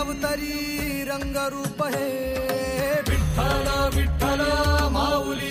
अवतरी रंगरूप हे विठ्ठल विठ्ठल माऊली।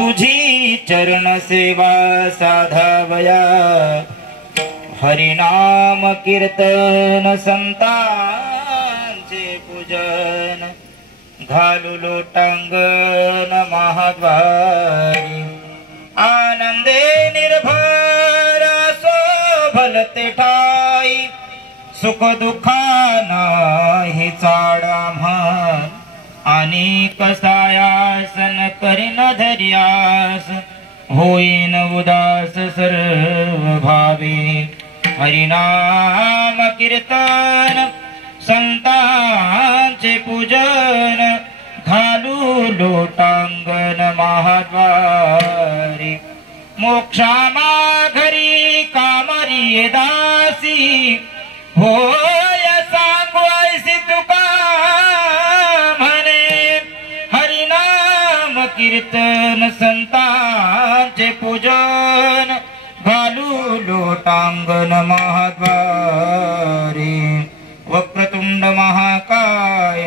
तुझी चरण सेवा साधावया हरिनाम कीर्तन संतांचे पूजन घालू लोटांगण महाद्वारी आनंदे निर्भर शोभलते ठाई सुख दुःखाना ही चाडा म्हण अनेक सायासन करीन धर्यास होईन उदास सर्व भावे हरिनाम कीर्तन संतांचे पूजन घालू लोटांगण महाद्वारी मोक्षामा घरी कामरी दासी होय सांगू ऐसी तुका कीर्तन संतांचे पूजन घालू लोटांगण महाद्वारी वक्रतुंड महाकाय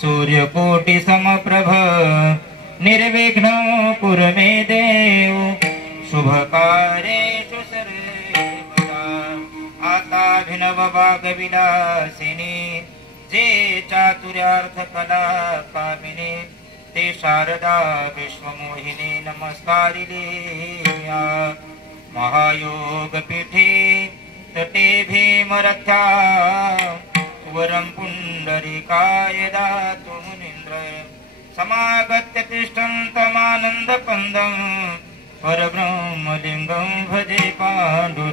सूर्यकोटि समप्रभ निर्विघ्न कुरु मे देव शुभकार्येषु सर्वदा आताभिनव वाग्विलासिनी जे चातुर्यार्थ कला कामिनी ते शारदा विश्वमोहिनी नमस्कारिणे महायोग पीठे तटे भीमरथा वरं पुंडरीकाय दातु मुनीन्द्र समागत्य तिष्ठन्तमानन्दकन्दं परब्रह्मलिङ्गं भजे पाण्डुरङ्गकरो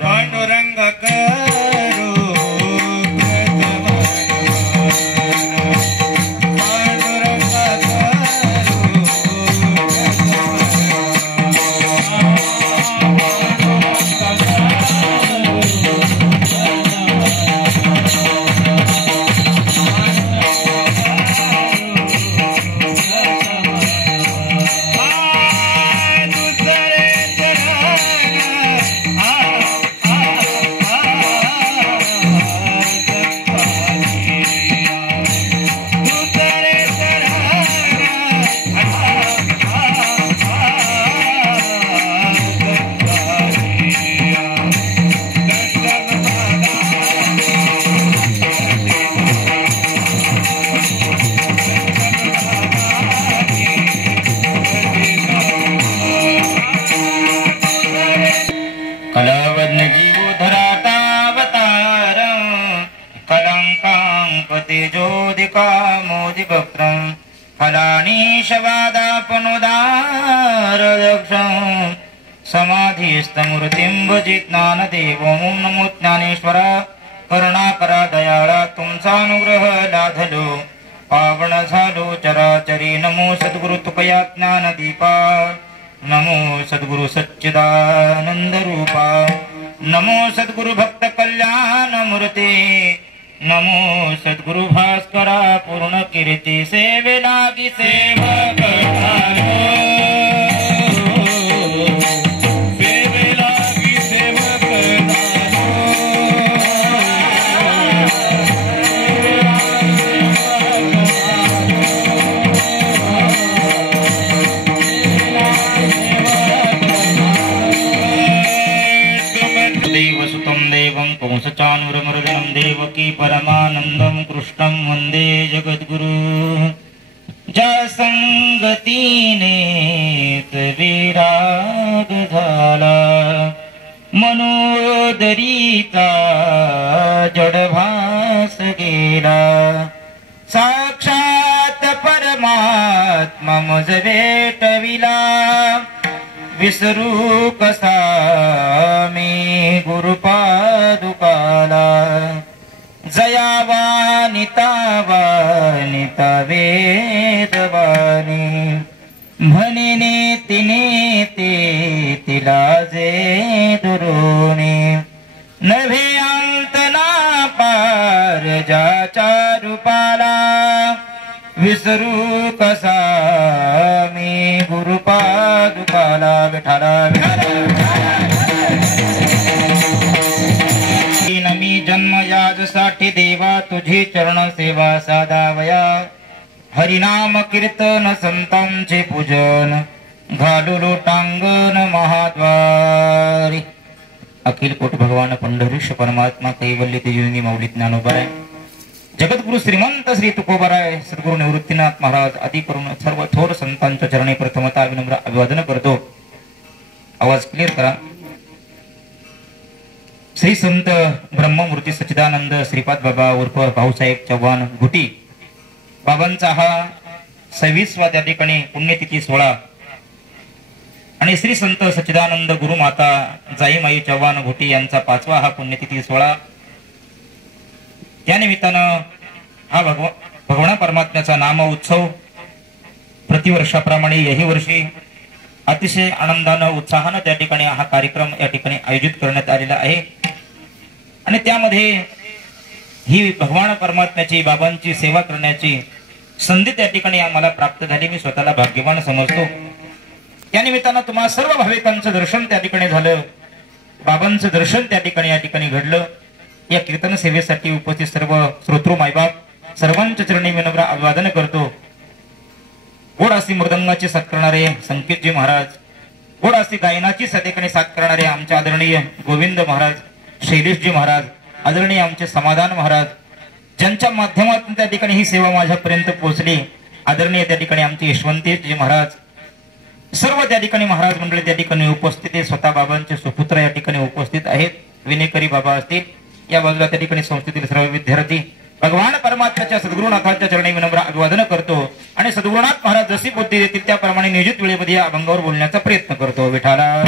मोदिका मोदिभक्त्रं फलानीशवादापनुदारदक्षं समाधिस्तमूर्तिं भजे ज्ञानदेवं नमो ज्ञानेश्वर करुणाकरा दयाळा तुमचा अनुग्रह लाधलो पावन झालो चराचरी नमो सद्गुरु तुकया ज्ञानदीपा नमो सद्गुरु सच्चिदानंद रूपा नमो सद्गुरु भक्त कल्याण मूर्ती नमो सद्गुरु भास्करा पूर्ण कीर्ती सेवे लागी सेवक कंसचाणूरमर्दनं देवकी परमानंदं कृष्णं वंदे जगद्गुरु ज्या संगतीने विराग झाला मनोदरीचा जडभास गेला साक्षात परमात्मा मज भेटविला विसरू कसा मी गुरुपादुकाला जयावानिता वेदवाणी म्हणेने तिने ते तिला जे दुरोणे नव्हे अंतना पार ज्याच्या रूपाला विसरू कसा मी गुरुपादुकाला विठाला मी जन्म याजसाठी देवा तुझी चरण सेवा साधावया हरिनाम कीर्तन संतांचे पूजन घालू लोटांगण महाद्वारी अखिल कोट भगवान पंढरीश परमात्मा कैवल्य तेजस्वी माऊली ज्ञानोबराय जगद्गुरु श्रीमंत श्री तुकोबराय सद्गुरु निवृत्तीनाथ महाराज आदी करून सर्व थोर संतांच्या चरणी प्रथमता विनम्र अभिवादन करतो. आवाज क्लिअर करा. श्री संत ब्रह्ममूर्ती सच्चिदानंद श्रीपाद बाबा उर्फ भाऊसाहेब चव्हाण घुटी बाबांचा हा 26वा त्या ठिकाणी पुण्यतिथी सोहळा आणि श्री संत सच्चिदानंद गुरुमाता जाईमाई चव्हाण घुटी यांचा 5वा हा पुण्यतिथी सोहळा. त्या निमित्तानं हा भगवान परमात्म्याचा नाम उत्सव प्रतिवर्षाप्रमाणे यही वर्षी अतिशय आनंदानं उत्साहानं त्या ठिकाणी हा कार्यक्रम या ठिकाणी आयोजित करण्यात आलेला आहे आणि त्यामध्ये ही भगवान परमात्म्याची बाबांची सेवा करण्याची संधी त्या ठिकाणी आम्हाला प्राप्त झाली. मी स्वतःला भाग्यवान समजतो. त्या निमित्तानं तुम्हा सर्व भाविकांचं दर्शन त्या ठिकाणी झालं. बाबांचं दर्शन त्या ठिकाणी या ठिकाणी घडलं. या कीर्तन सेवेसाठी उपस्थित सर्व श्रोतृ मायबाप सर्वांच्या चरणी विनम्र अभिवादन करतो. गोडासी मृदंगाची साथ करणारे संकेतजी महाराज, गोडासी गायनाची त्या ठिकाणी साथ करणारे आमचे आदरणीय गोविंद महाराज, शैलेशजी महाराज, आदरणीय आमचे समाधान महाराज, ज्यांच्या माध्यमातून त्या ठिकाणी ही सेवा माझ्यापर्यंत पोहोचली, आदरणीय त्या ठिकाणी आमचे यशवंतजी महाराज, सर्व त्या ठिकाणी महाराज मंडळी त्या ठिकाणी उपस्थित आहे. स्वतः बाबांचे सुपुत्र या ठिकाणी उपस्थित आहेत. विनेकरी बाबा असतील, या बाजूला त्या ठिकाणी संस्थेतील सर्व विद्यार्थी भगवान परमात्म्याच्या सद्गुरुनाथांच्या चरणी विनम्र अभिवादन करतो आणि सद्गुरुनाथ महाराज जशी बुद्धी देतील त्याप्रमाणे नियोजित वेळेमध्ये या अभंगावर बोलण्याचा प्रयत्न करतो. विठाला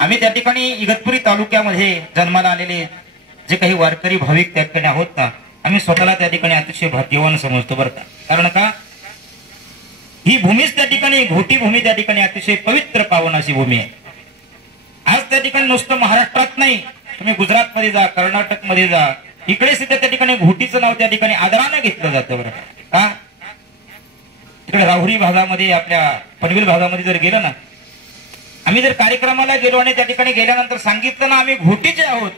आम्ही त्या ठिकाणी इगतपुरी तालुक्यामध्ये जन्माला आलेले जे काही वारकरी भाविक त्या ठिकाणी आहोत ना, आम्ही स्वतःला त्या ठिकाणी अतिशय भाग्यवान समजतो बरं का. कारण का ही भूमीच त्या ठिकाणी घोटी भूमी त्या ठिकाणी अतिशय पवित्र पावन अशी भूमी आहे. आज त्या ठिकाणी नुसतं महाराष्ट्रात नाही, तुम्ही गुजरात मध्ये जा, कर्नाटक मध्ये जा, इकडे सुद्धा त्या ठिकाणी घोटीचं नाव त्या ठिकाणी आदराने घेतलं जातं बरं का. तिकडे राहुरी भागामध्ये आपल्या पनवेल भागामध्ये जर गेलं ना, आम्ही जर कार्यक्रमाला गेलो आणि त्या ठिकाणी गेल्यानंतर सांगितलं ना आम्ही घोटीचे आहोत,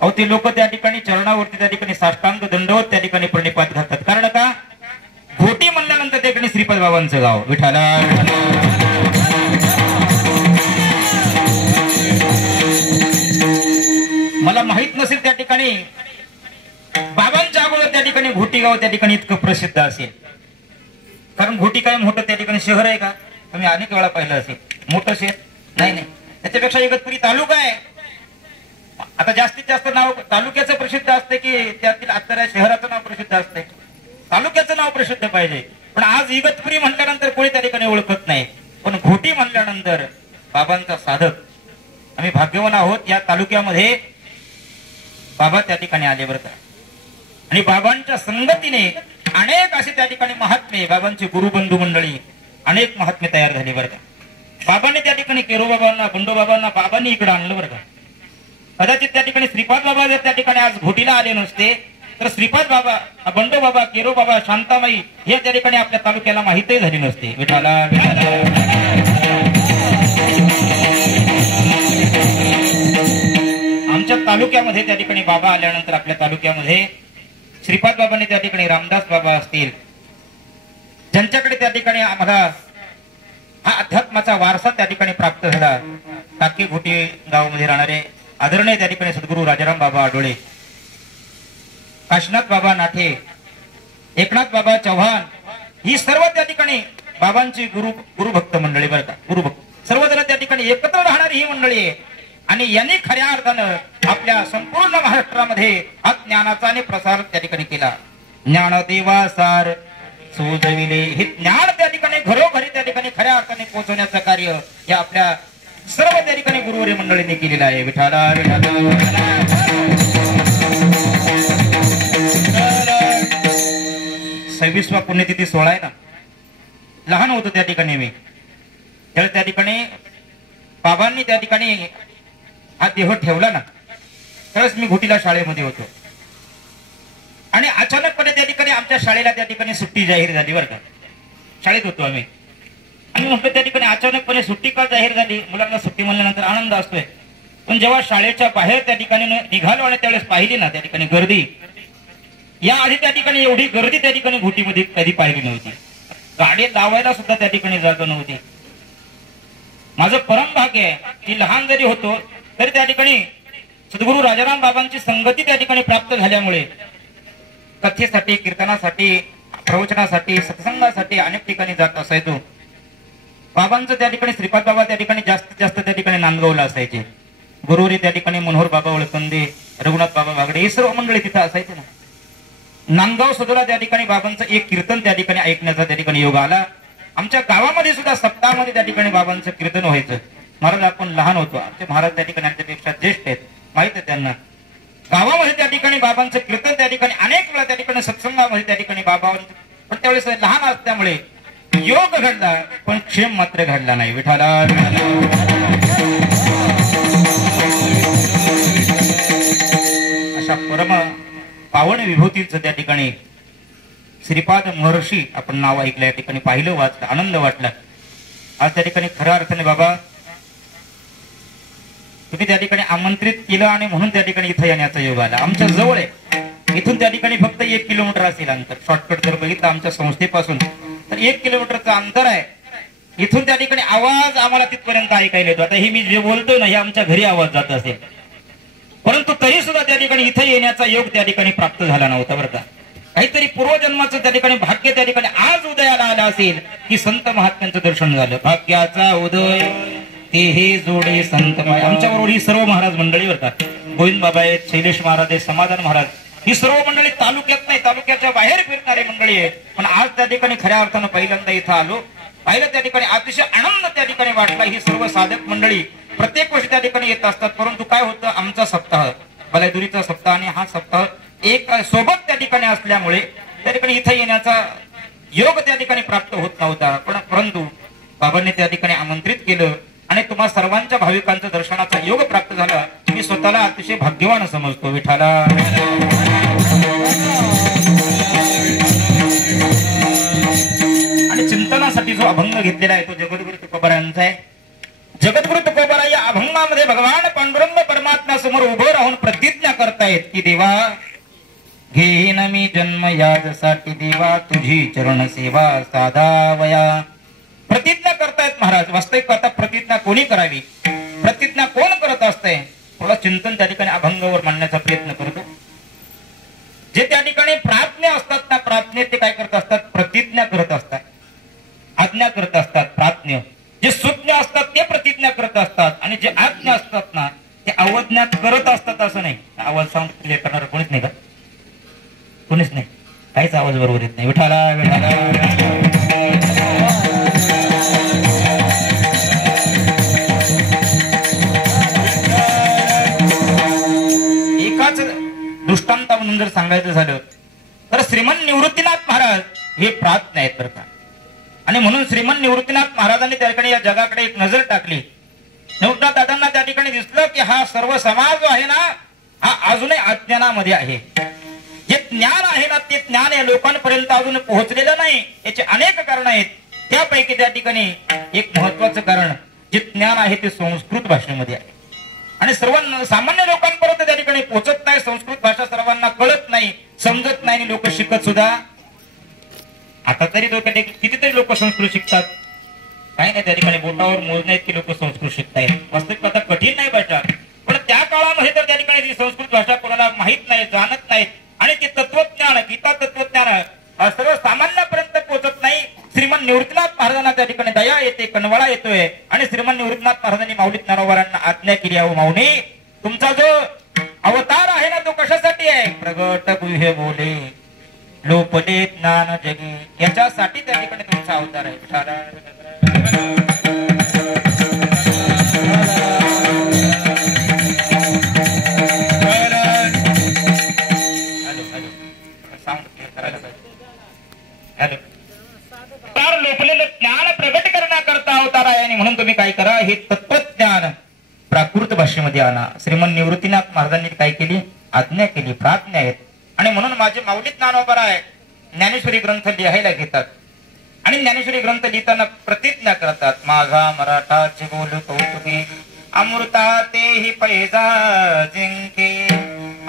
अहो ते लोक त्या ठिकाणी चरणावरती त्या ठिकाणी साष्टांग दंडवत त्या ठिकाणी प्रणिपात घालतात. कारण का घोटी म्हणल्यानंतर त्या ठिकाणी श्रीपाद बाबांचं गाव. विठाला मला माहित नसेल त्या ठिकाणी बाबांच्या अगोदर त्या ठिकाणी घोटी गाव त्या ठिकाणी इतकं प्रसिद्ध असेल. कारण घोटी काय मोठं त्या ठिकाणी शहर आहे का? तुम्ही अनेक वेळा पाहिलं असेल. मोठं शहर नाही नाही, त्याच्यापेक्षा इगतपुरी तालुका आहे. आता जास्तीत जास्त नाव तालुक्याचं प्रसिद्ध असते की त्यातील आता शहराचं नाव प्रसिद्ध असते? तालुक्याचं नाव प्रसिद्ध पाहिजे. पण आज इगतपुरी म्हटल्यानंतर कोणी त्या ठिकाणी ओळखत नाही. पण घोटी म्हणल्यानंतर बाबांचा साधक, आम्ही भाग्यवान आहोत. या तालुक्यामध्ये बाबा त्या ठिकाणी आले बरं का. आणि बाबांच्या संगतीने अनेक असे त्या ठिकाणी महात्मे, बाबांची गुरुबंधू मंडळी, अनेक महात्मे तयार झाली बरं का. बाबांनी त्या ठिकाणी केरोबाबांना, बंडोबाबांना बाबांनी इकडे आणलं बरं का. कदाचित त्या ठिकाणी श्रीपाद बाबा जर त्या ठिकाणी आज घोटीला आले नसते तर श्रीपाद बाबा, बंडो बाबा, केरो बाबा, शांताबाई हे त्या ठिकाणी आपल्या तालुक्याला माहितही झाली नसते. विठाला आमच्या तालुक्यामध्ये त्या ठिकाणी बाबा आल्यानंतर आपल्या तालुक्यामध्ये श्रीपाद बाबांनी त्या ठिकाणी रामदास बाबा असतील, ज्यांच्याकडे त्या ठिकाणी आम्हाला हा अध्यात्माचा वारसा त्या ठिकाणी प्राप्त झाला. टाके घोटी गावामध्ये राहणारे आदरणीय त्या ठिकाणी सद्गुरू राजाराम बाबा आडोळे, काशीनाथ बाबा नाठे, एकनाथ बाबा चव्हाण, ही सर्व त्या ठिकाणी बाबांची गुरुभक्त मंडळी बरं का. गुरुभक्त सर्वजण त्या ठिकाणी एकत्र राहणारी ही मंडळी आहे. आणि यांनी खऱ्या अर्थानं आपल्या संपूर्ण महाराष्ट्रामध्ये हा ज्ञानाचा आणि प्रसार त्या ठिकाणी केला. ज्ञानदेवासार सोजविले हे ज्ञान त्या ठिकाणी घरोघरी त्या ठिकाणी खऱ्या अर्थाने पोहोचवण्याचं कार्य या आपल्या सर्व त्या ठिकाणी गुरुवारी मंडळींनी केलेलं आहे. विठाला 26वा पुण्यतिथी 16 आहे ना. लहान होतो त्या ठिकाणी मी, त्यावेळेस त्या ठिकाणी बाबांनी त्या ठिकाणी हा देह ठेवला ना, त्यावेळेस मी घोटीला शाळेमध्ये होतो. आणि अचानकपणे त्या ठिकाणी आमच्या शाळेला त्या ठिकाणी सुट्टी जाहीर झाली बरं का. शाळेत होतो आम्ही आणि म्हटलं त्या ठिकाणी अचानकपणे सुट्टी का जाहीर झाली. मुलांना सुट्टी म्हणल्यानंतर आनंद असतोय, पण जेव्हा शाळेच्या बाहेर त्या ठिकाणी निघालो आणि त्यावेळेस पाहिली ना त्या ठिकाणी गर्दी, या आधी त्या ठिकाणी एवढी गर्दी त्या ठिकाणी घोटीमध्ये कधी पाहिली नव्हती. गाडी लावायला सुद्धा त्या ठिकाणी जागा नव्हती. माझं परम भाग्य आहे की लहान जरी होतो तरी त्या ठिकाणी सद्गुरू राजाराम बाबांची संगती त्या ठिकाणी प्राप्त झाल्यामुळे कथेसाठी, कीर्तनासाठी, प्रवचनासाठी, सत्संगासाठी अनेक ठिकाणी जात असायचो. बाबांचं त्या ठिकाणी श्रीपाद बाबा त्या ठिकाणी जास्तीत जास्त त्या ठिकाणी नांदगावला असायचे. गुरुवारी त्या ठिकाणी मनोहर बाबा ओळखंदे, रघुनाथ बाबा बागडे हे सर्व मंडळी तिथं असायचे ना. नांदगाव सदोला त्या ठिकाणी बाबांचं एक कीर्तन त्या ठिकाणी ऐकण्याचा त्या ठिकाणी योग आला. आमच्या गावामध्ये सुद्धा सप्ताहामध्ये त्या ठिकाणी बाबांचं कीर्तन व्हायचं. महाराज आपण लहान होतो, आमचे महाराज त्या ठिकाणी आमच्यापेक्षा ज्येष्ठ आहेत, माहित आहे त्यांना. गावामध्ये त्या ठिकाणी बाबांचं कीर्तन त्या ठिकाणी अनेक वेळा त्या ठिकाणी सत्संगामध्ये त्या ठिकाणी बाबांचं, पण त्यावेळेस लहान असल्यामुळे योग घडला पण क्षेम मात्र घडला नाही. विठाला अशा परम पावन विभूतीचं त्या ठिकाणी श्रीपाद महर्षी आपण नाव ऐकलं, या ठिकाणी पाहिलं, वाचलं, आनंद वाटला. आज त्या ठिकाणी खऱ्या अर्थाने बाबा तुम्ही त्या ठिकाणी आमंत्रित केलं आणि म्हणून त्या ठिकाणी इथं येण्याचा योग आला. आमच्या जवळ आहे, इथून त्या ठिकाणी फक्त 1 किलोमीटर असेल अंतर. शॉर्टकट जर बघितलं आमच्या संस्थेपासून तर 1 किलोमीटरचं अंतर आहे. इथून त्या ठिकाणी आवाज आम्हाला तिथपर्यंत ऐकायला येतो. आता हे मी जे बोलतोय ना हे आमच्या घरी आवाज जात असेल, परंतु तरी सुद्धा त्या ठिकाणी इथं येण्याचा योग त्या ठिकाणी प्राप्त झाला नव्हता बरं का. काहीतरी पूर्वजन्माचं त्या ठिकाणी भाग्य त्या ठिकाणी आज उदयाला आलं असेल की संत महात्म्यांचं दर्शन झालं. भाग्याचा उदय तेही जोडे संत. आमच्या बरोबर ही सर्व महाराज मंडळी होतात. गोविंद बाबा आहेत, शैलेश महाराज आहेत, समाधान महाराज, ही सर्व मंडळी तालुक्यात नाही तालुक्याच्या बाहेर फिरणारी मंडळी आहे. पण आज त्या ठिकाणी खऱ्या अर्थानं पहिल्यांदा इथं आलो, पाहिलं त्या ठिकाणी अतिशय आनंद त्या ठिकाणी वाटला. ही सर्व साधक मंडळी प्रत्येक वर्षी त्या ठिकाणी येत असतात, परंतु काय होतं आमचा सप्ताह, बलायदुरीचा सप्ताह आणि हा सप्ताह एक सोबत त्या ठिकाणी असल्यामुळे त्या ठिकाणी इथं येण्याचा योग त्या ठिकाणी प्राप्त होत नव्हता. परंतु बाबांनी त्या ठिकाणी आमंत्रित केलं आणि तुम्हा सर्वांच्या भाविकांच्या दर्शनाचा योग प्राप्त झाला. मी स्वतःला अतिशय भाग्यवान समजतो. विठाला आणि चिंतनासाठी जो अभंग घेतलेला आहे तो जगद्गुरु तुकोबारायांचा आहे. जगद्गुरु तुकोबारा या अभंगामध्ये भगवान पांडुरंग परमात्मा समोर उभं राहून प्रतिज्ञा करतायत की देवा घेईन मी जन्म याजसाठी, देवा तुझी चरण सेवा साधावया. प्रतिज्ञा करतायत महाराज. वास्तविक आता प्रतिज्ञा कोणी करावी, प्रतिज्ञा कोण करत असते, थोडं चिंतन त्या ठिकाणी अभंगावर मांडण्याचा प्रयत्न करतो. जे त्या ठिकाणी प्राज्ञ असतात ना, प्राज्ञ ते काय करत असतात, प्रतिज्ञा करत असतात, आज्ञा करत असतात. प्राज्ञ जे सुज्ञ असतात ते प्रतिज्ञा करत असतात आणि जे आज्ञ असतात ना ते अवज्ञात करत असतात असं नाही. आवाज साऊंड क्लिअर करणार कोणीच नाही का? कोणीच नाही, काहीच आवाज बरोबर येत नाही. विठाला एकाच दृष्टांत म्हणून जर सांगायचं झालं तर श्रीमंत निवृत्तीनाथ महाराज हे प्राज्ञ आहेत बरं का. आणि म्हणून श्रीमंत निवृत्तीनाथ महाराजांनी त्या ठिकाणी या जगाकडे एक नजर टाकली. निवृत्तीनाथ दादांना त्या ठिकाणी दिसलं की हा सर्व समाज जो आहे ना हा अजूनही अज्ञानामध्ये आहे. जे ज्ञान आहे ना ते ज्ञान या लोकांपर्यंत अजून पोहोचलेलं नाही. याचे अनेक कारण आहेत. त्यापैकी त्या ठिकाणी एक महत्वाचं कारण जे ज्ञान आहे ते संस्कृत भाषेमध्ये आहे आणि सर्व सामान्य लोकांपर्यंत त्या ठिकाणी पोहोचत नाही. संस्कृत भाषा सर्वांना कळत नाही, समजत नाही. लोक शिकत सुद्धा आता तरी कितीतरी लोक संस्कृत शिकतात. काय नाही त्या ठिकाणी बोटावर मोजण्यात की लोक संस्कृत शिकतायत. वास्तविक आता कठीण नाही भाषा, पण त्या काळामध्ये तर त्या ठिकाणी ती संस्कृत भाषा कोणाला माहित नाही, जाणत नाही आणि ते तत्वज्ञान गीता तत्वज्ञान सर्व सामान्यापर्यंत पोहोचत नाही. श्रीमंत निवृत्तीनाथ महाराजांना त्या ठिकाणी दया येते, कणवळा येतोय आणि श्रीमंत निवृत्तीनाथ महाराजांनी माऊली ज्ञानोबांना आज्ञा केली आहे, माऊली तुमचा जो अवतार आहे ना तो कशासाठी आहे? प्रगट गुह्य बोले लोपले ज्ञान जगी, याच्यासाठी त्या ठिकाणी तुमचा अवतार आहे. लोपलेलं ज्ञान प्रगट करण्याकरता अवतार आहे आणि म्हणून तुम्ही काय करा, हे तत्वज्ञान प्राकृत भाषेमध्ये आणा. श्रीमंत निवृत्तीनाथ महाराजांनी काय केली? आज्ञा केली, प्राज्ञ आहेत. आणि म्हणून माझे माऊली ज्ञानोबा आहे ज्ञानेश्वरी ग्रंथ लिहायला घेतात आणि ज्ञानेश्वरी ग्रंथ लिहिताना प्रतिज्ञा करतात, माझा मराठाचे बोलू कौतुकी अमृता तेही पैजा जिंके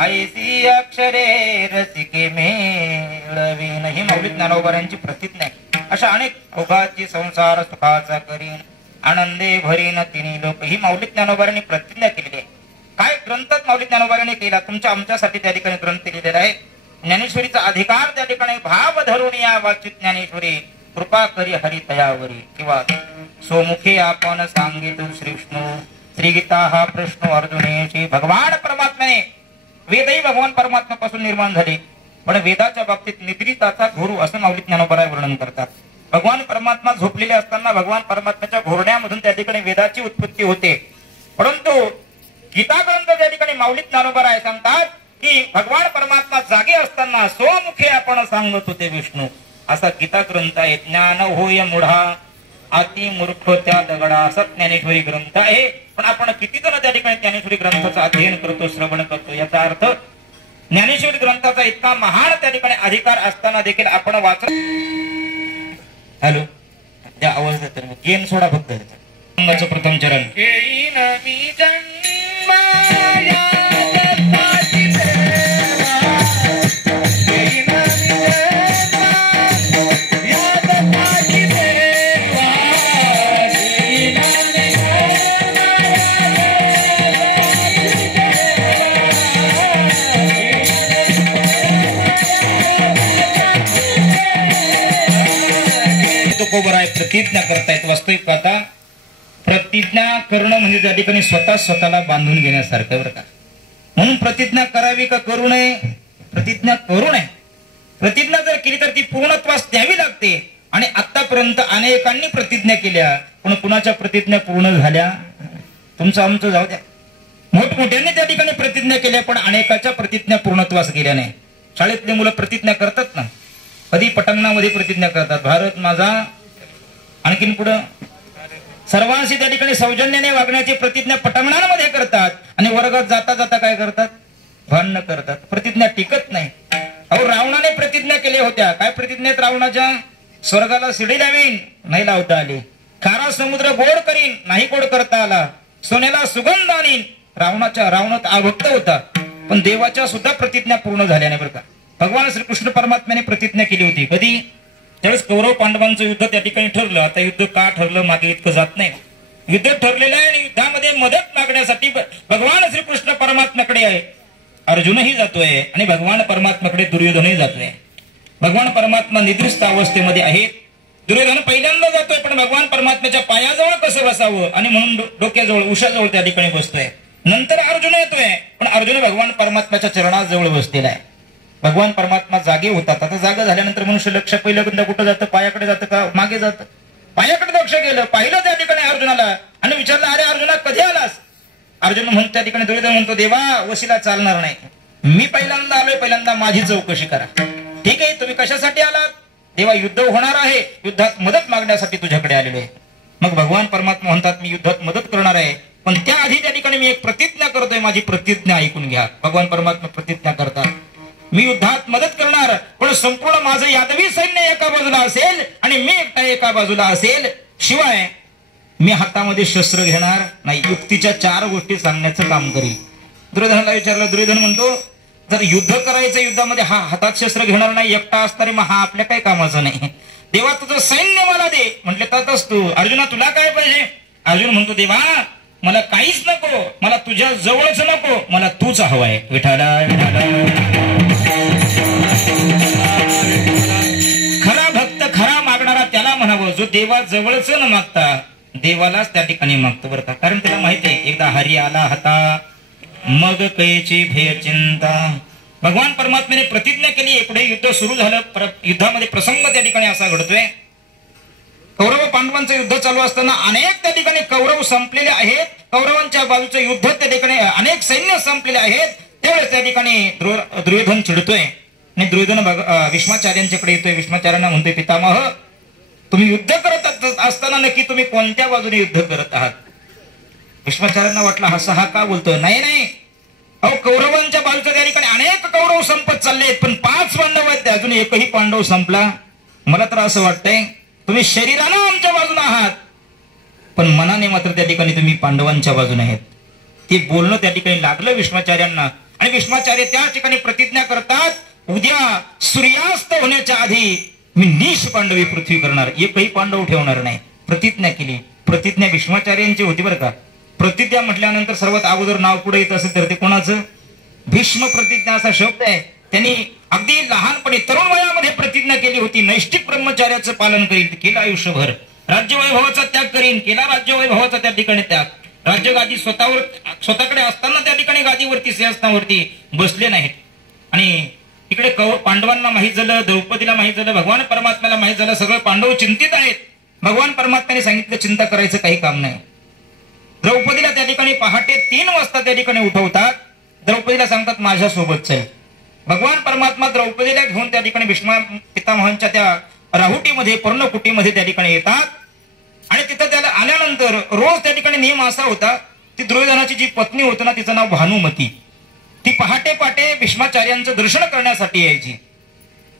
ऐसी अक्षरे रसिके मेळवीन. ही माऊली ज्ञानोबा यांची प्रतिज्ञा आहे. अशा अनेक भोगाची संसार सुखाचा करीन आनंदे भरीन तिन्ही लोक, ही माऊली ज्ञानोबांनी प्रतिज्ञा केलेली आहे. काय ग्रंथ माऊली ज्ञानोबांनी केला? तुमच्या आमच्यासाठी त्या ठिकाणी ग्रंथ लिहिलेला आहे. ज्ञानेश्वरीचा अधिकार त्या ठिकाणी भाव धरून या वाचित ज्ञानेश्वरी कृपा करी हरी तयावरी किंवा सोमुखे आपण सांगितू श्री विष्णू श्रीगीता हा प्रश्न अर्जुनेशी. भगवान परमात्म्याने वेदही भगवान परमात्म्यापासून निर्माण झाले, पण वेदाच्या बाबतीत निद्रिताचा घोरू असं माऊली ज्ञानोबा वर्णन करतात. भगवान परमात्मा झोपलेले असताना भगवान परमात्म्याच्या घोरण्यामधून त्या ठिकाणी वेदाची उत्पत्ती होते. परंतु गीता ग्रंथ त्या ठिकाणी माऊली ज्ञानोबा आहे सांगतात की भगवान परमात्मा जागे असताना स्वमुखे आपण सांगत होते विष्णू, असा गीता ग्रंथ आहे. ज्ञान होय मुढा अति मूर्ख त्या दगडा, असा ज्ञानेश्वरी ग्रंथ आहे. पण आपण किती जण त्या ठिकाणी ज्ञानेश्वरी ग्रंथाचं अध्ययन करतो, श्रवण करतो. याचा अर्थ ज्ञानेश्वरी ग्रंथाचा इतका महान त्या ठिकाणी अधिकार असताना देखील आपण वाचत. हॅलो, त्या आवाज गेन सोडा फक्त. अंगाचं प्रथम चरण प्रतिज्ञा करतायत. वास्तविक आता प्रतिज्ञा करणं म्हणजे त्या ठिकाणी स्वतःला बांधून घेण्यासारखं बरं का. म्हणून प्रतिज्ञा करावी का करू नये? प्रतिज्ञा करू नये. प्रतिज्ञा जर केली तर ती पूर्णत्वास द्यावी लागते. आणि आतापर्यंत अनेकांनी प्रतिज्ञा केल्या, पण कुणाच्या प्रतिज्ञा पूर्ण झाल्या? तुमचं आमचं जाऊ द्या. मोठमोठ्यांनी त्या ठिकाणी प्रतिज्ञा केल्या, पण अनेकाच्या प्रतिज्ञा पूर्णत्वास गेल्या नाही. शाळेतले मुलं प्रतिज्ञा करतात ना, कधी पटांगणामध्ये प्रतिज्ञा करतात, भारत माझा, आणखीन पुढं सर्वांशी त्या ठिकाणी सौजन्याने वागण्याची प्रतिज्ञा पटांगणामध्ये करतात आणि वर्गात जाता जाता काय करतात? भांडण करतात. प्रतिज्ञा टिकत नाही. अहो, रावणाने प्रतिज्ञा केल्या होत्या. काय प्रतिज्ञेत रावणाच्या? स्वर्गाला शिडी लावीन, नाही लावता आली. खारा समुद्र गोड करीन, नाही गोड करता आला. सोन्याला सुगंध आणीन. रावण अभक्त होता, पण देवाच्या सुद्धा प्रतिज्ञा पूर्ण झाल्या नाही बरं का. भगवान श्रीकृष्ण परमात्म्याने प्रतिज्ञा केली होती. कधी? त्यावेळेस कौरव पांडवांचं युद्ध त्या ठिकाणी ठरलं. आता युद्ध का ठरलं मागे इतकं जात नाही. युद्ध ठरलेलं आहे आणि युद्धामध्ये मदत मागण्यासाठी भगवान श्रीकृष्ण परमात्म्याकडे आहे. अर्जुनही जातोय आणि भगवान परमात्म्याकडे दुर्योधनही जातोय. भगवान परमात्मा निद्रिस्त अवस्थेमध्ये आहेत दुर्योधन पहिल्यांदा जातोय पण भगवान परमात्म्याच्या पायाजवळ कसं बसावं आणि म्हणून डोक्याजवळ उशाजवळ त्या ठिकाणी बसतोय. नंतर अर्जुन येतोय पण अर्जुन भगवान परमात्म्याच्या चरणाजवळ बसलेला आहे. भगवान परमात्मा जागे होतात. आता जागा झाल्यानंतर मनुष्य लक्ष पहिलं कुठं जातं, पायाकडे जातं का मागे जातं? पायाकडे लक्ष गेलं. पाहिलं त्या ठिकाणी अर्जुनाला आणि विचारलं, अरे अर्जुना कधी आलास? अर्जुन म्हणतो त्या ठिकाणी, दुर्योधन म्हणतो, देवा वशीला चालणार नाही, मी पहिल्यांदा आलोय, पहिल्यांदा माझी चौकशी करा. ठीक आहे, तुम्ही कशासाठी आलात? देवा युद्ध होणार आहे, युद्धात मदत मागण्यासाठी तुझ्याकडे आलेलो आहे. मग भगवान परमात्मा म्हणतात, मी युद्धात मदत करणार आहे, पण त्याआधी त्या ठिकाणी मी एक प्रतिज्ञा करतोय, माझी प्रतिज्ञा ऐकून घ्या. भगवान परमात्मा प्रतिज्ञा करतात, मी युद्धात मदत करणार, पण संपूर्ण माझं यादवी सैन्य एका बाजूला असेल आणि मी एकटा एका बाजूला असेल. शिवाय मी हातामध्ये शस्त्र घेणार नाही. युक्तीच्या 4 गोष्टी सांगण्याचं काम करील. दुर्योधनाला विचारलं. दुर्योधन म्हणतो, जर युद्ध करायचं, युद्धामध्ये हा हातात शस्त्र घेणार नाही, एकटा असणारे, मग हा आपल्या काही कामाचा नाही. देवा तुझं सैन्य मला दे. म्हटले तरच तू. अर्जुना तुला काय पाहिजे? अर्जुन म्हणतो, देवा मला काहीच नको, मला तुझ्या जवळच नको, मला तूच हवाय. विठाला खरा भक्त, खरा मागणारा त्याला म्हणावं, जो देवा जवळच न मागता देवालाच त्या ठिकाणी मागतो बरं का. कारण त्याला माहिती आहे, एकदा हरी आला हाता मग कैची भेय चिंता. भगवान परमात्म्याने प्रतिज्ञा केली, पुढे युद्ध सुरू झालं. युद्धामध्ये प्रसंग त्या ठिकाणी असा घडतोय, कौरव पांडवांचं युद्ध चालू असताना अनेक त्या ठिकाणी कौरव संपलेले आहेत. कौरवांच्या बाजूचं युद्ध त्या ठिकाणी अनेक सैन्य संपलेले आहेत. त्यावेळेस त्या ठिकाणी दुर्योधन चिडतोय आणि दुर्योधन भीष्माचार्यांच्याकडे येतोय. भीष्माचार्यांना म्हणतोय, पितामह तुम्ही युद्ध करत असताना नक्की तुम्ही कोणत्या बाजूने युद्ध करत आहात? भीष्माचार्यांना वाटलं हा का बोलतोय. नाही, अहो कौरवांच्या बाजूच्या त्या ठिकाणी अनेक कौरव संपत चाललेत, पण 5 पांडव आहेत, अजून एकही पांडव संपला. मला तर असं वाटतंय तुम्ही शरीरानं आमच्या बाजूने आहात, पण मनाने मात्र त्या ठिकाणी तुम्ही पांडवांच्या बाजूने आहेत. ते बोलणं त्या ठिकाणी लागलं भीष्माचार्यांना आणि भीष्माचार्य त्या ठिकाणी प्रतिज्ञा करतात, उद्या सूर्यास्त होण्याच्या आधी मी निश पांडवी पृथ्वी करणार, एकही पांडव ठेवणार नाही. प्रतिज्ञा केली. प्रतिज्ञा भीष्माचार्यांची होती बरं का. प्रतिज्ञा म्हटल्यानंतर सर्वात अगोदर नाव पुढे येत असेल तर ते कोणाचं? भीष्म प्रतिज्ञा असा शब्द आहे. त्यांनी अगदी लहानपणी तरुण वयामध्ये प्रतिज्ञा केली होती, नैष्ठिक ब्रह्मचार्याचं पालन करीन, केलं आयुष्यभर. राज्यवैभवाचा त्याग करीन, केला राज्यवैभवाचा त्या ठिकाणी त्याग. राज्यगादी स्वतःकडे असताना त्या ठिकाणी गादीवरती सिंहासनावरती बसले नाहीत. आणि इकडे पांडवांना माहित झालं, द्रौपदीला माहित झालं, भगवान परमात्म्याला माहित झालं, सगळे पांडव चिंतित आहेत. भगवान परमात्म्याने सांगितलं चिंता करायचं काही काम नाही. द्रौपदीला त्या ठिकाणी पहाटे 3 वाजता त्या ठिकाणी उठवतात. द्रौपदीला सांगतात माझ्यासोबत चल. भगवान परमात्मा द्रौपदीला घेऊन त्या ठिकाणी भीष्म पितामहांच्या त्या राहुटीमध्ये पर्णकुटीमध्ये त्या ठिकाणी येतात आणि तिथं त्याला आल्यानंतर रोज त्या ठिकाणी नियम असा होता, ती दुर्योधनाची जी पत्नी होती ना, तिचं नाव भानुमती, ती पहाटे पहाटे भीष्माचार्यांचं दर्शन करण्यासाठी यायची.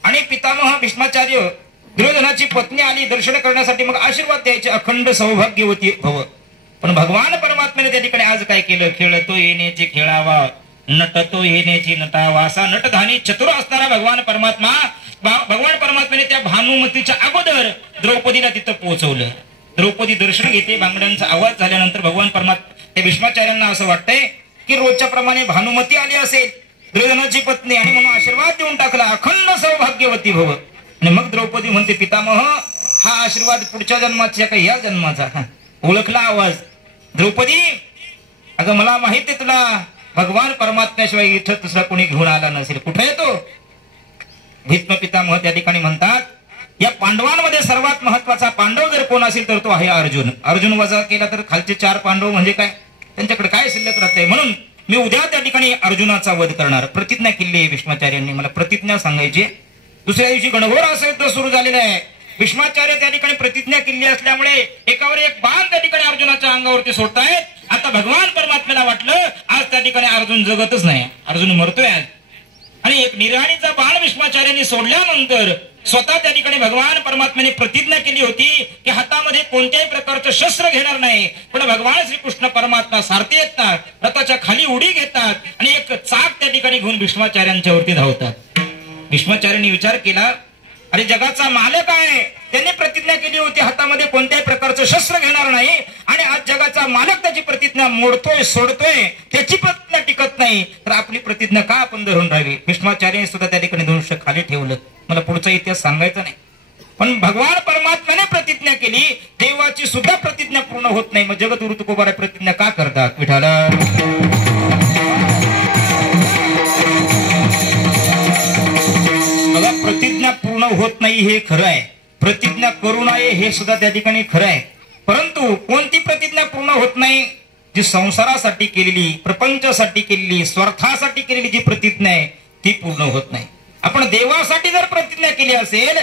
आणि पितामह भीष्माचार्य दुर्योधनाची पत्नी आली दर्शन करण्यासाठी, मग आशीर्वाद द्यायचे, अखंड सौभाग्यवती भव. पण भगवान परमात्म्याने त्या ठिकाणी आज काय केलं? खेळतो येण्याची खेळावा, नटतो येण्याची नटावा, असा नटधानी चतुर असणारा भगवान परमात्म्याने त्या भानुमतीच्या अगोदर द्रौपदीला तिथं पोहोचवलं. द्रौपदी दर्शन घेते, बांगड्यांचा आवाज झाल्यानंतर भगवान परमात्मा त्या भीष्माचार्यांना असं वाटतंय की रोजच्या प्रमाणे भानुमती आली असेल, दुर्योधनाची पत्नी, आणि म्हणून आशीर्वाद देऊन टाकला, अखंड सौभाग्यवती भव. आणि मग द्रौपदी म्हणते, पितामह हा आशीर्वाद पुढच्या जन्माचा का या जन्माचा? ओळखला आवाज. द्रौपदी अगं मला माहिती आहे तुला भगवान परमात्म्याशिवाय इथं दुसरा कोणी घेऊन आला नसेल. कुठे येतो? भीष्म पितामह त्या ठिकाणी म्हणतात, या पांडवांमध्ये सर्वात महत्वाचा पांडव जर कोण असेल तर तो आहे अर्जुन. अर्जुन वजा केला तर खालचे 4 पांडव म्हणजे काय, त्यांच्याकडे काय शिल्लक राहते. म्हणून मी उद्या त्या ठिकाणी अर्जुनाचा वध करणार. प्रतिज्ञा केली आहे भीष्माचार्यांनी. मला प्रतिज्ञा सांगायची. दुसऱ्या दिवशी घनघोर असं युद्ध सुरू झालेलं आहे. भीष्माचार्य त्या ठिकाणी प्रतिज्ञा केली असल्यामुळे एकावर एक बाण त्या ठिकाणी अर्जुनाच्या अंगावरती सोडतायत. आता भगवान परमात्म्याला वाटलं आज त्या ठिकाणी अर्जुन जगतच नाही, अर्जुन मरतोय आज. आणि एक निराणीचा बाण भीष्माचार्यांनी सोडल्यानंतर स्वतः त्या ठिकाणी भगवान परमात्म्याने प्रतिज्ञा केली होती की हातामध्ये कोणत्याही प्रकारचं शस्त्र घेणार नाही. पण भगवान श्रीकृष्ण परमात्मा सारथी येतात, रथाच्या खाली उडी घेतात आणि एक चाक त्या ठिकाणी घेऊन भीष्माचार्यांच्या वरती धावतात. भीष्माचार्यांनी विचार केला, अरे जगाचा मालक आहे, त्यांनी प्रतिज्ञा केली होती हातामध्ये कोणत्याही प्रकारचं शस्त्र घेणार नाही, आणि आज जगाचा मालक त्याची प्रतिज्ञा मोडतोय, सोडतोय, त्याची प्रतिज्ञा टिकत नाही, तर आपली प्रतिज्ञा का आपण धरून राहावी? भीष्माचार्यांनी सुद्धा त्या ठिकाणी धनुष्य खाली ठेवलं. मला पुढचा इतिहास सांगायचा नाही. पण भगवान परमात्म्याने प्रतिज्ञा केली, देवाची सुद्धा प्रतिज्ञा पूर्ण होत नाही. मग जगद्गुरु तुकोबाराय प्रतिज्ञा का करतात? विठाला बघा, प्रतिज्ञा पूर्ण होत नाही हे खरं आहे, प्रतिज्ञा करू नये हे सुद्धा त्या ठिकाणी खरं आहे. परंतु कोणती प्रतिज्ञा पूर्ण होत नाही? जी संसारासाठी केलेली, प्रपंचासाठी केलेली, स्वार्थासाठी केलेली जी प्रतिज्ञा आहे ती पूर्ण होत नाही. आपण देवासाठी जर प्रतिज्ञा केली असेल,